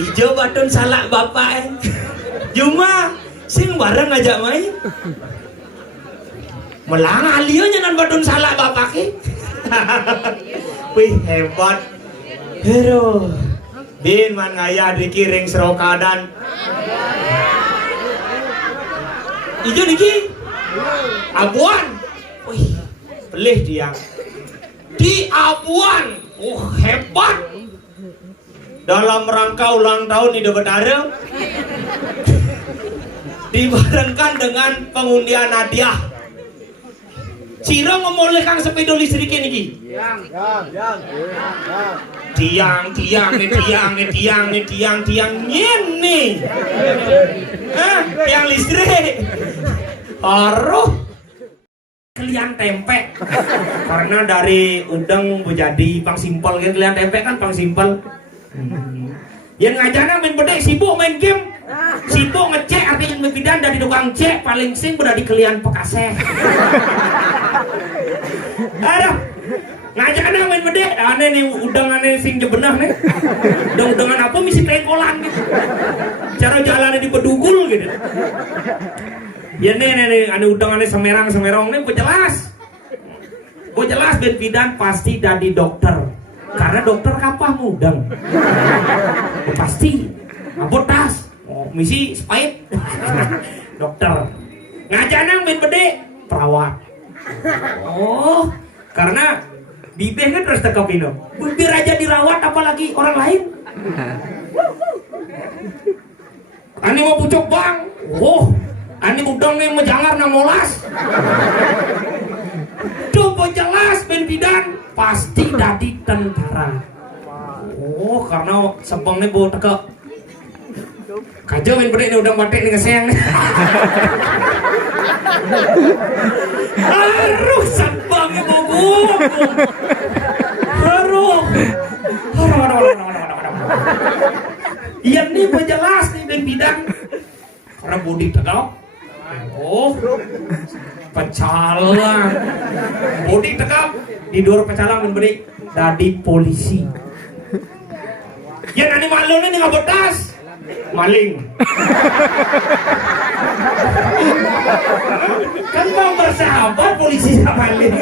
Ijo batun salak bapak Juma sing bareng ngajak main melang alio nyanan batun salak bapak wih hebat hero bin man ngaya dikiring serokadan ijo niki abuan wih pelih dia di abuan hebat dalam rangka ulang tahun Idul Fitri dibarengkan dengan pengundian hadiah. Ciro ngomoleh kang sepeda listrik niki. Tiang nyene. Tiang listrik. Aruh. Kalian tempe. Karena dari udang jadi pang simpel kan kalian tempe kan pang simpel. Yang ngajana main bedek sibuk main game sibuk ngecek artinya membidan dari tukang cek paling sing berada di kalian pekaseh aduh ngajana main bedek aneh nih udang aneh sing jebenah nih udang-udangan apa misi tengkolan gitu cara jalannya di bedugul gitu ya nih aneh udang aneh semerang nih gue jelas ben bidan pasti dari dokter karena dokter kapah mudang pasti abortas misi spait dokter ngajanang main bede perawat oh Karena bibir kan terus tekap Pino. Bibir aja dirawat apalagi orang lain. Ani mau pucuk bang. Oh, ani udang nih mejangar na molas. Coba jelas ben bidan pasti dadi tentara. Oh, karena sebangnya bawa teka. Kajo main berdek udang batik nih ngeseng. Aduh, sebangnya bawa buku. Aduh. Iya nih jelas nih ben bidan. Karena budi tegak. Oh, pecalang. Budi tegak di dua pecalang ben berdek dadi polisi. Yang ani malu nih nggak betas. Maling. Kan mau bersahabat polisi sama maling.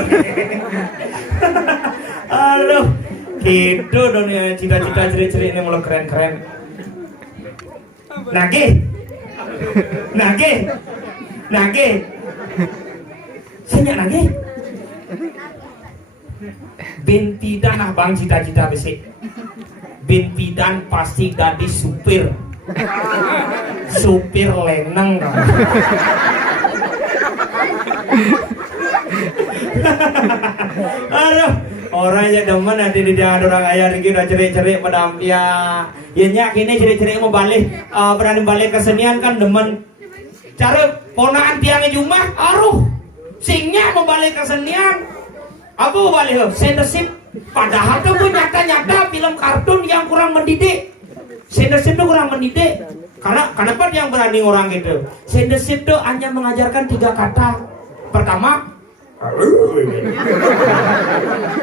Aduh, gitu dong ya cita-cita cerit-cerit ini mulai keren-keren. Nage. Senyak nage. Binti danah bang cita-cita besi. Binti dan pasti gadis supir. Supir leneng. Aduh, orang yang demen nanti di jangan orang ayah lagi udah cerik-cerik pada ya nyak ini cerik-cerik mau balik berani balik kesenian kan demen cara ponaan tiangnya cuma aruh singnya mau balik kesenian apa mau balik sendership padahal tuh nyata-nyata film kartun yang kurang mendidik. Sendership itu kurang mendidik. Karena kenapa yang berani orang gitu? Sendership itu hanya mengajarkan 3 kata. Pertama,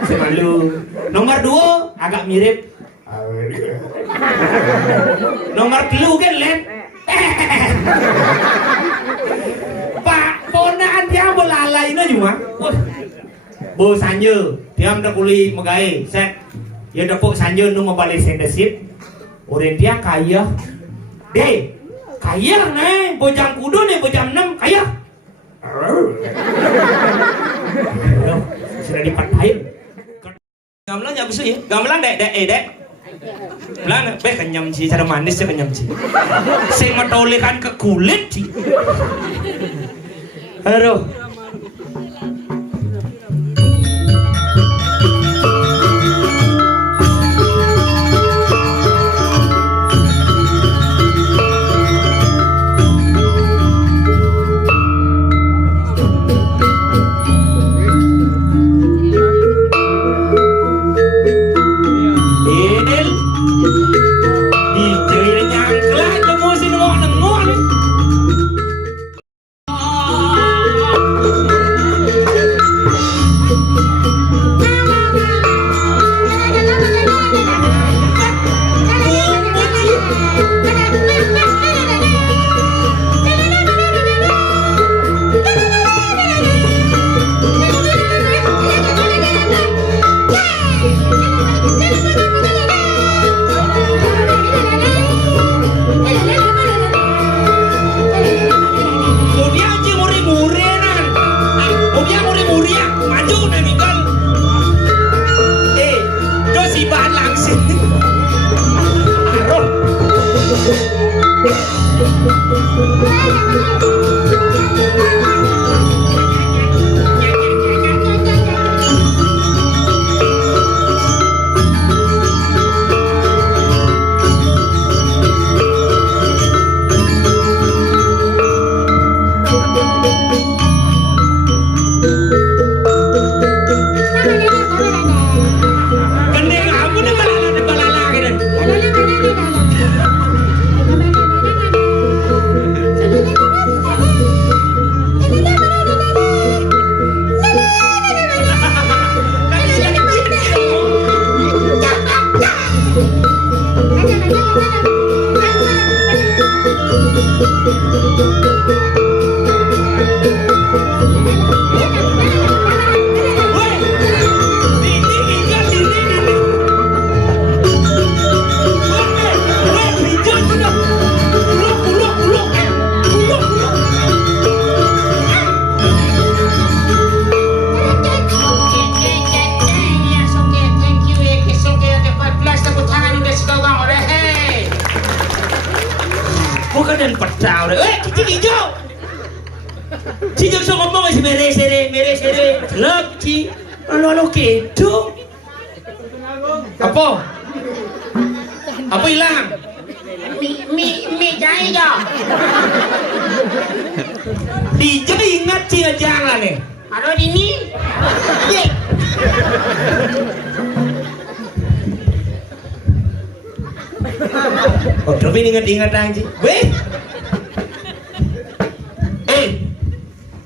semalu. Nomor 2 agak mirip. Nomor 3 kan len. Pak, ponaan dia belalai itu cuma. Bu Sanjo, dia udah kuli megai, set. Ya dapuk Sanjo nu membalik sendership. Orang dia kaya. Deh, kaya nih, bojang kudu nih, bojang 6, kaya. Sudah dipatahin. Gamelan ya bisa ya, gamelan dek. Gamelan, kenyam sih, cara manis ya kenyam sih. Sing metolikan ke kulit sih. Aduh. dan pedal. Cicing hijau. Cicing so ngomong si mere sere. Jelek ci. Lalu kedo. Apa? Apa hilang? Mi jahit jo. Dija ingat ci jalan nih. Aduh ini. Ye. Oh, tapi ingat-ingat aja. Weh.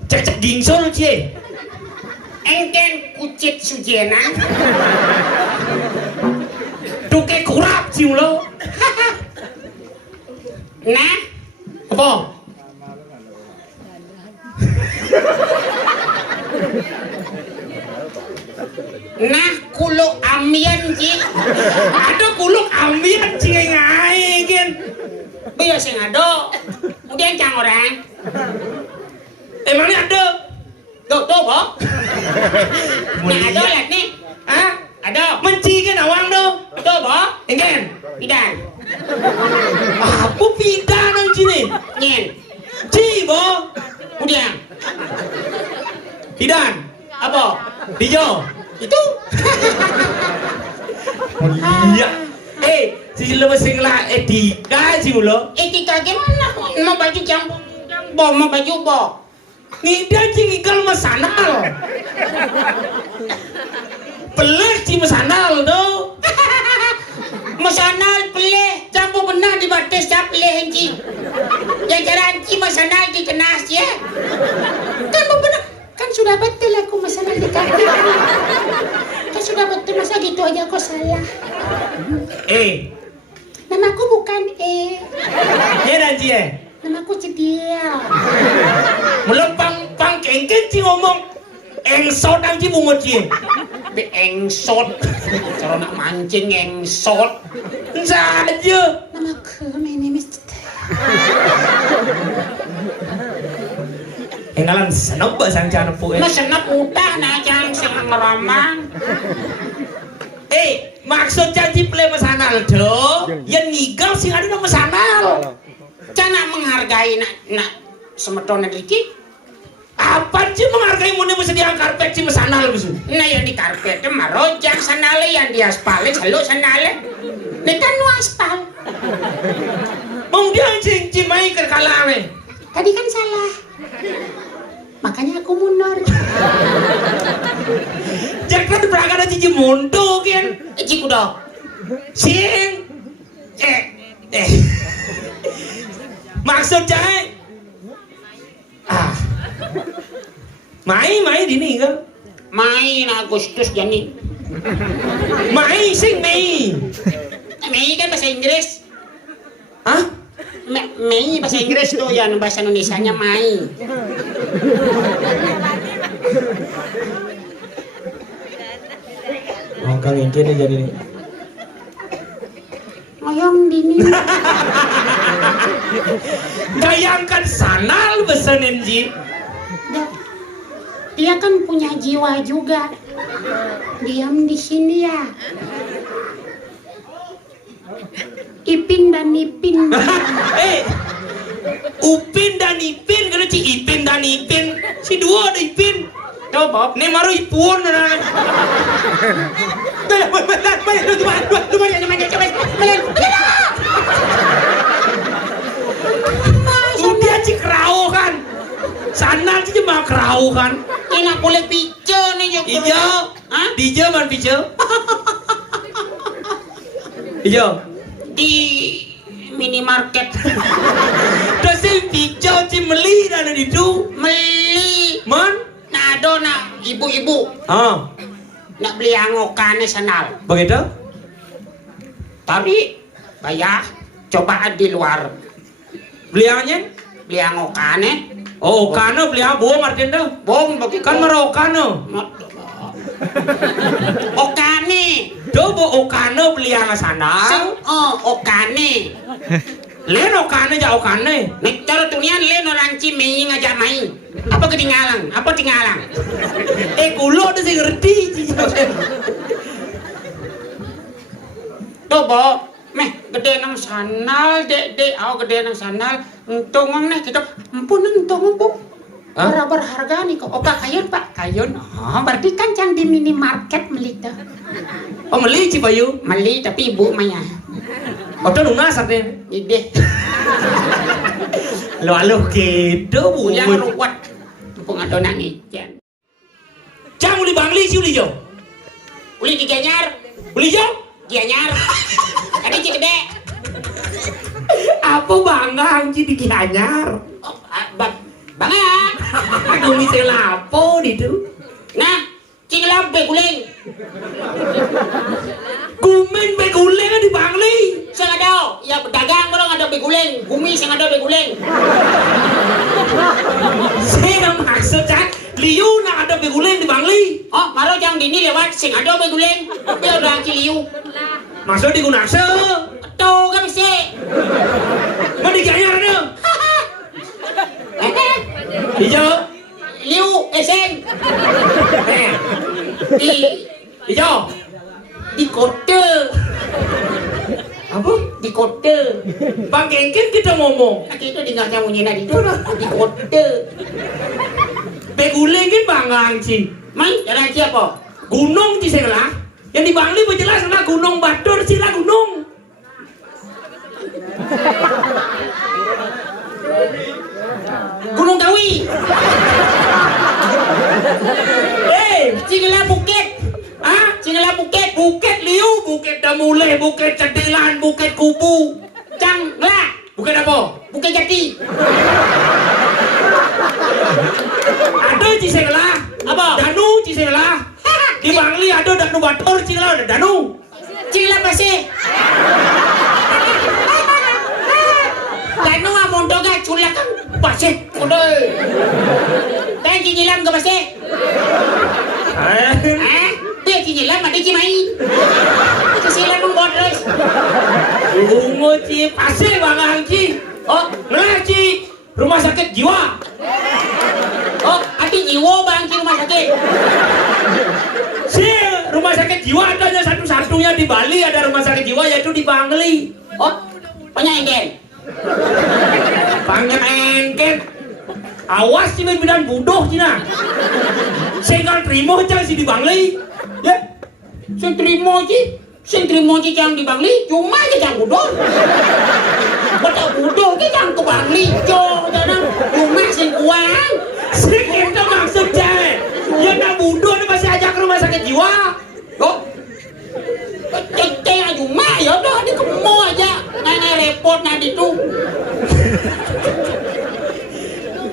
Cek gingsul cie. Engken kucit sujena. Tuke kurap cie lo. Nah, Apa? nah kuluk amian ji. Ada kuluk ambian cie ngai kan. Iya sing ado. Kemudian cang orang. Emangnya ada? Tuh boh. Nah ado lihat nih. Hah? Ado. Menci kan awang tuh. Tuh boh. Engen. Pidan. Apa pidan ang sini? Nyen. Ci bo. Kemudian. Pidan. Apa? Dijo. Itu. Iya. Si lemes sing lah Dika sih lo. Etika gimana? Mau baju campur. Mau baju bo. Ngida cing ikal masanal. Pelek ci masanal tuh. Masanal peleh, campur benar di batas dah peleh henci. Yang jalan ci masanal di kenas ya. Kan benar, kan sudah betul aku masanal di kaki. Kan sudah betul masa gitu aja kau salah. Namaku bukan Ya dan cie. namaku Cedil. Melempang kengken ci ngomong. Engsot ang ci bungut cie. Be engsot, cara nak mancing engsot. Saja. Namaku my name is Cedil. Engalan senep ba sang cana pu. Masenap utah na jang sing ngeramang. Maksud janji play masanal do. Yang ngigal sing ada nama masanal. Cana menghargai nak semeton Riki. Apa sih menghargai mune mesti di karpet si masanal bisu. Nah yang di karpet itu marojang sanale yang di aspalnya selalu sanale. Netan nu aspal. Mong dia cing cimai kerkalame. Tadi kan salah. Makanya aku mundur. Jangan berangkat aja cici mundur kan. Cik udah. Sing. Maksud cai. Mai dini kan. Main Agustus jadi. Mai sing Mei. Mei kan bahasa Inggris. Hah? Mei bahasa Inggris tuh yang bahasa Indonesianya Mei. Oh kali ini jadi nih. Oyong dini. Bayangkan sanal besanin ji. Dia kan punya jiwa juga. Diam di sini ya. Ipin dan Ipin. Upin dan Ipin kalau ci Ipin dan Ipin si dua ada Ipin. Tuh Bob, nih maru Ipun nah. Udah ci kerau kan. Sana ci cuma kerau kan. Enak boleh pico nih ya. Ijo. Hah? Dijo man pijo. Ijo. Di minimarket. Terus si pijo ci meli dan di tu. Beli. Man. Nah ada nak ibu-ibu. Nak beli angokane sanal. Begitu? Tadi bayar cobaan di luar. Beliannya? Beli angokane. Oh, Okano beli apa Martin tuh? Bong bagi Kan maro Okano. Okane. Coba Okano beli yang sana. Okane. Len Okano aja Okano. Nek cara tunian len orang Cimei ngajak main. Apa ketinggalan? Apa tinggalan? Kulo udah sih ngerti. Coba Meh, gede nang sandal, dek, gede nang sandal. Tungong nih, kita, ampun tungong bu. Hah? Berharga nih kok. Oh, Pak Kayun. Oh, berarti kan yang di minimarket beli tuh. Oh, meli Cipayu. Beli tapi ibu mah ya. Oh, tuh lunas artinya. Ide. Lo alo gitu bu. Yang ruwet. Mumpung ada nangis. Cang uli bangli sih uli jo. Uli diganyar. Uli jo? Gianyar. Ada ci gede. Apa bangga anji di Gianyar? Oh, banget. Aduh misal lapo itu. Nah, cinggelap beguling. Gumen beguling di bangli. Saya ada, ya pedagang orang ada beguling. Bumi saya ada beguling. Saya maksud cak, liu nak ada beguling di bangli. Oh, maro yang dini lewat sing ada beguling. Dia udah ciliu. Maksud di Gunakse. Tuh kan sih. Mau di Gianyar ada? Hijau. Liu eseng. Di Hijau. di kota. Apa? Di kota. Bang Kengkin kita ngomong. Nanti itu tinggal yang punya di kota. Beguling kan bangga anji. Main jalan siapa? Gunung di sebelah. Yang di Bangli berjelas adalah Gunung Batur sila gunung. Gunung Kawi. Cingela Bukit. Ah, Cingela Bukit. Bukit Liu, Bukit Damule, Bukit Cedilan, Bukit Kubu. Cangla. Bukit apa? Bukit Jati. Ada Ciselah. Apa? Danu Ciselah. Di Bangli ada Danu Batur Ciselah ada Danu. Cingela Pasir. Danu amon doga culak kan pasir. Udah. Dan cinyilam ke pasir. Dia cinyilam ada cimain. Cisilan membot terus. Ungu Ci Pasir Bang Ci. Oh, ngelah Ci. Rumah sakit jiwa. Oh, hati jiwa bang di rumah sakit. Si rumah sakit jiwa adanya satu-satunya di Bali ada rumah sakit jiwa yaitu di Bangli. Oh, penyengken. Pangengken. Awas sih bidan budoh Cina. Sengkal terima cang si di Bangli. Ya, Sing trimo ci yang di Bangli cuma aja yang bodoh. Betul bodoh ki yang ke Bangli jo jangan cuma sing kuang. sing itu maksudnya. Ya nak budoh dia masih ajak ke rumah sakit jiwa. Oh. Cek cuma ya udah di kemo aja. Nanya repot nanti tuh.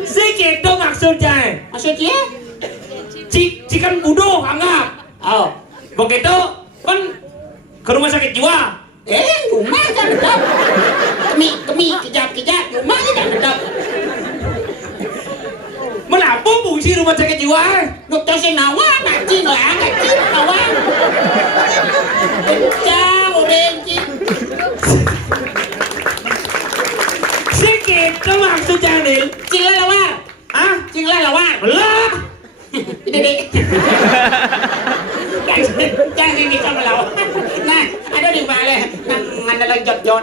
Sing itu maksudnya. Maksudnya? Cikan budoh anggap. Oh. Begitu kan ke rumah sakit jiwa. Cuma kan tetap. Kemi kejap cuma aja tetap. Melapo fungsi rumah sakit jiwa? Dokter Senawa ngaji nawa. Ciao Renji. Sikit itu maksudnya nih. Cingla lawar. Hah? Cingla lawar. Lah. Dek. Jangan ini sama lawar. Nah, ada di balik. Nah, ada jot-jot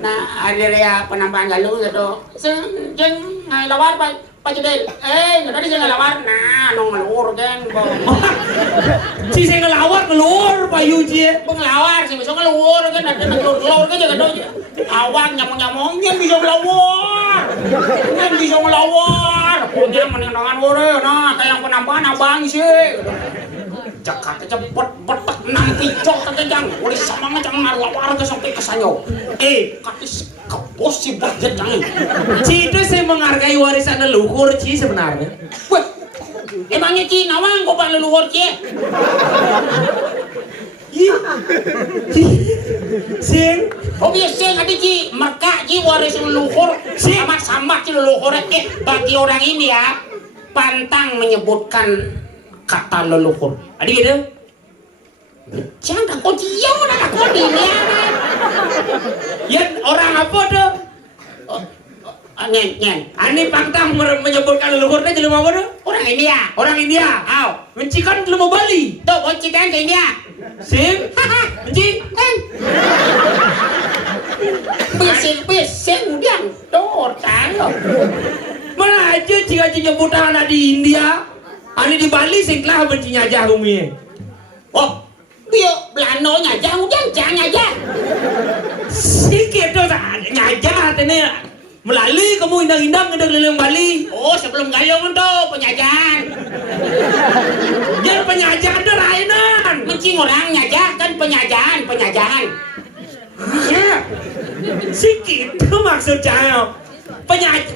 nah, ada ya penambahan galuh gitu. Jeng lawar Pak Jedel. Nggak ada lawar. Nah, nong ngelur kan. Si saya ngelawar ngelur Pak Yuji. Pengelawar sih bisa ngelur kan ada ngelur kan jaga doa. Awang nyamong yang bisa ngelawar. Yang bisa ngelawar. Punya menenangan wore. Nah, kayak penambahan abang sih. Jakarta cepet betek nang picok kejang. Boleh sama ngajang ngelawar ke sampai kesanyo. Katis kepos si budget jangan. Ci itu saya menghargai warisan leluhur Ci sebenarnya. Weh, emangnya Ci nawang kok pak leluhur Ci? Sing. Oh biasa ada Ci, mereka Ci warisan leluhur. Sama Ci leluhur. Bagi orang ini ya, pantang menyebutkan kata leluhur. Adik gitu? Jangan takut dia, udah takut ini ya. Ya orang apa tuh? Nyen. Ani pantang menyebutkan leluhurnya jadi apa tuh? Orang India. Orang India. Aw. Mencikan belum Bali. Tuh, bocikan ke India. Sim, anjing. Bising dia tuh tayo. Mana aja jika nyebut anak di India, ani di Bali sing kelah benci nyajah umi. Oh, bio Belanda nyajah udah jangan nyajah. Sikit tuh nyajah tene melalui kamu indang-indang ngedeng leleng Bali. Oh, sebelum galung tuh penyajahan. Dia penyajahan tuh rainan. Mencing orang nyajah kan penyajahan. Ya, sikit tuh maksud saya.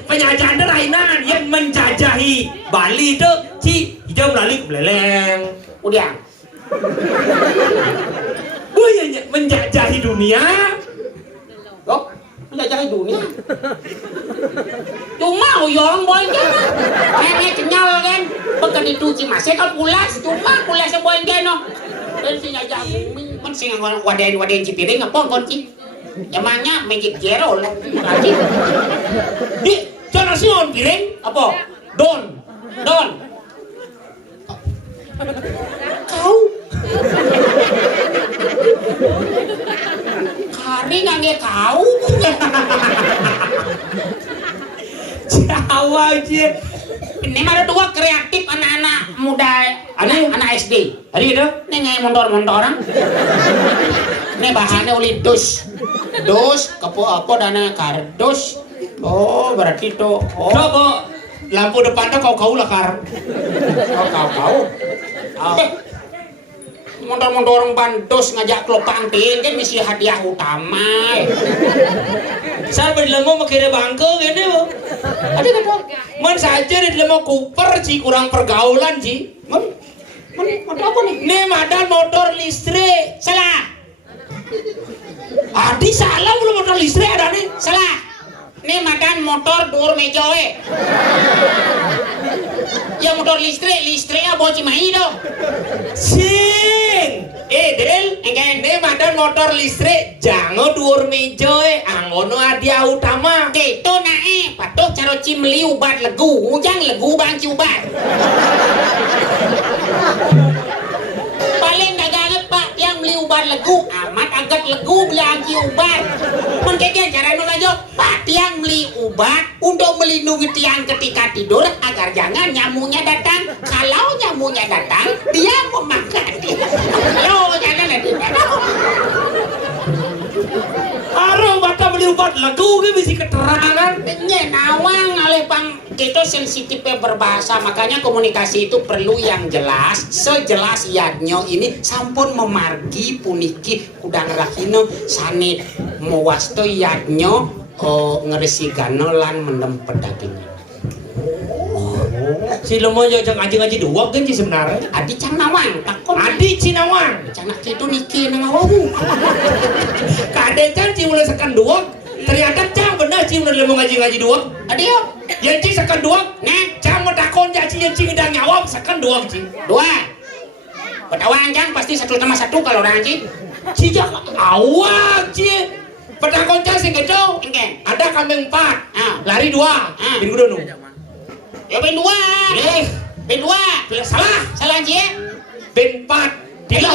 Penyajahan tuh rainan yang menjajahi Bali tuh dia melalui ke Beleleng. Udah. Menjajahi dunia. Oh, menjajahi dunia. Cuma orang boleh kan? Nenek kenyal kan? Bukan dicuci masih kan pulas, cuma pulas yang boleh kan? Dan si nyajah bumi, kan sih wadain cipiring apa kunci? Emangnya Magic Zero lah. Di generasi piring apa? Don. Kau kari ngangge kau. Jawa aja. Ini ada dua kreatif anak-anak muda, anak SD. Hari itu? Ini ngayak mondor-mondoran. Ini bahannya uli dus, kepo apa dana kardus. Oh berarti itu. Oh Coba lampu depannya kau lah kar. kau. Mondor-mondor bandos ngajak kelopang tin kan misi hadiah utama. Saya berlemo makanya bangke gini bu. Ada kata. Man saja di dalam Cooper sih kurang pergaulan sih. Apa nih? Nih madan motor listrik. Salah. Adi salah belum motor listrik ada nih. Salah. Ini makan motor dur mejoe. Ya motor listriknya bawa cimahi dong. Sing. Del, ini madan motor listrik jangan dur mejoe. Angono hadiah utama. Gitu nae, patuh caro cimli ubat legu, ujang legu banci ubat. Paling dagangan pak yang beli ubat legu, amat agak legu beli angki ubat. Mengkeke cara nulajo, pak tiang beli ubat untuk melindungi tiang ketika tidur agar jangan nyamuknya datang. Kalau nyamuknya datang, dia memakan dia. Lo jangan nanti. Aro bata beli obat lagu ke bisi keterangan. Nya nawang oleh pang kita sensitifnya berbahasa, makanya komunikasi itu perlu yang jelas, sejelas yadnyo ini sampun memargi puniki kudang rahino sane mewasto yadnyo ngeresigano lan mendem pedagingnya. Si lomo jajang ngaji dua kan sih sebenarnya. Adi cang nawang takon. Adi cinawang. Cang nak itu niki nangawawu. Kade kan ci mulai sekan dua. Ternyata cang benar ci mulai lomo ngaji dua. Adi yo. Yang ci sekan dua. Nah, cang mau takon jaci yang ci ngidang nyawam sekan dua ci. Dua. Pedawang cang pasti 1 tambah 1 kalau orang ci. Ci jak awak ci. Petakon cang sing kedo. Engken. Ada kambing 4. Lari 2. Minggu dulu. Ya ben 2. Ben 2. Salah ci. Ben 4. Dilah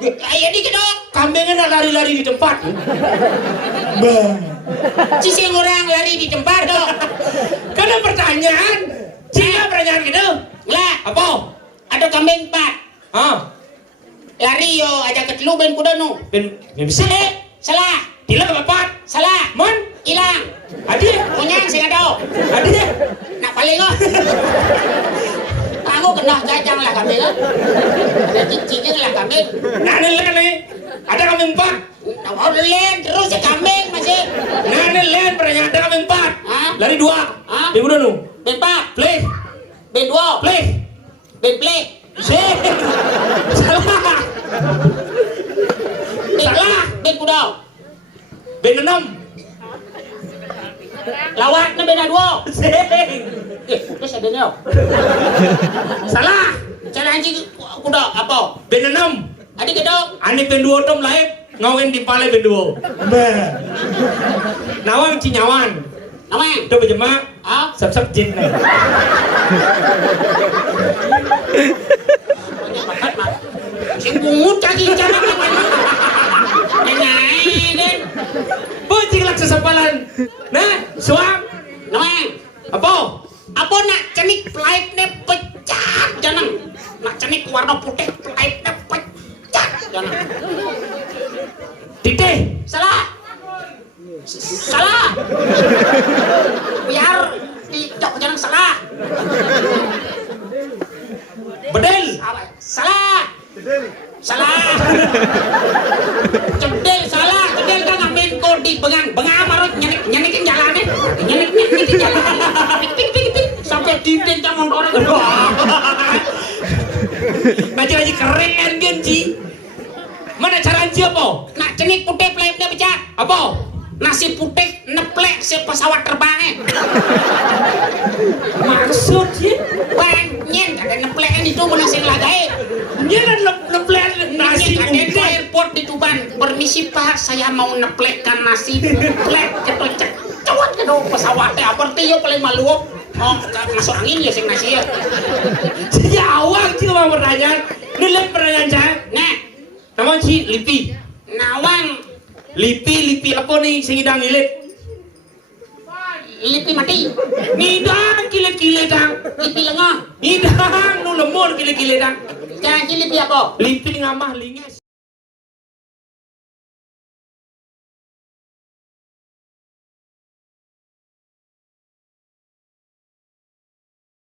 4. Ayo dikit dong. Kambingnya lari-lari di tempat. Cicing orang lari di tempat dong. Karena pertanyaan. Jika pertanyaan gitu. Lah, Apa? ada kambing 4. Hah? Lari yo ajak ketelu ben kuda nu. Ben bisa. Salah. Dilah 4. Salah. Mon. Hilang. Adi. Punya sing ada. Adi. Nak paling oh. Aku kena cacang lah kambing. Ada cicingnya lah kambing. Nane. Ada kambing 4. Nah, mau lelen terus ya kambing masih. Nane pertanyaan ada kambing 4. Hah? Lari 2. Hah? Minggu dulu. Ben 4. Play. Ben 2. Play. Ben play. Salah. Salah. Ben kuda. Ben 6. Lawak na ben 2. Sing. Terus ada nyo. Salah. Cara anjing kuda apa? Ben 6. Adik kedok. Ani ben 2 tom lain ngawin di pale ben 2. Nawang cinyawan. Namang. Coba jema. Ah, Sep jin. banyak banget mah. Si bungut lagi jangan Nengain Bocing lak sesepalan. Nah, suam. Noeng Apa? Apa nak cenik flightnya pecah jangan nak cenik warna putih flightnya pecah jangan Titeh. salah salah biar dicok jangan salah Bedel. salah salah cedel salah cedel kan ngamen kodi bengang marut nyanikin jalannya nyanikin jalan pik sampai titik jangan orang Baca-baca keren Genji. Mana cara anci apa? nak cenik putih flightnya pecah Apa? nasi putih neplek si pesawat terbangnya Maksudnya? pengen ada neplekan itu menasih lagai Dia kan leplek nasi ada di putih. airport di Tuban permisi pak saya mau neplekkan nasi neplek kecocek cewat ke dong pesawatnya berarti ya paling malu oh masuk angin ya sing nasi ya Sejak awal sih mau pertanyaan. Ini pertanyaan saya. nah Nama si Lipi. nawang Lipi apa nih sing idang ngilit? lipi mati Ngidang kilit-kilit dang. lipi lengoh Ngidang nu lemur kilit-kilit dang. jangan lipi apa Lipi ngamah linges.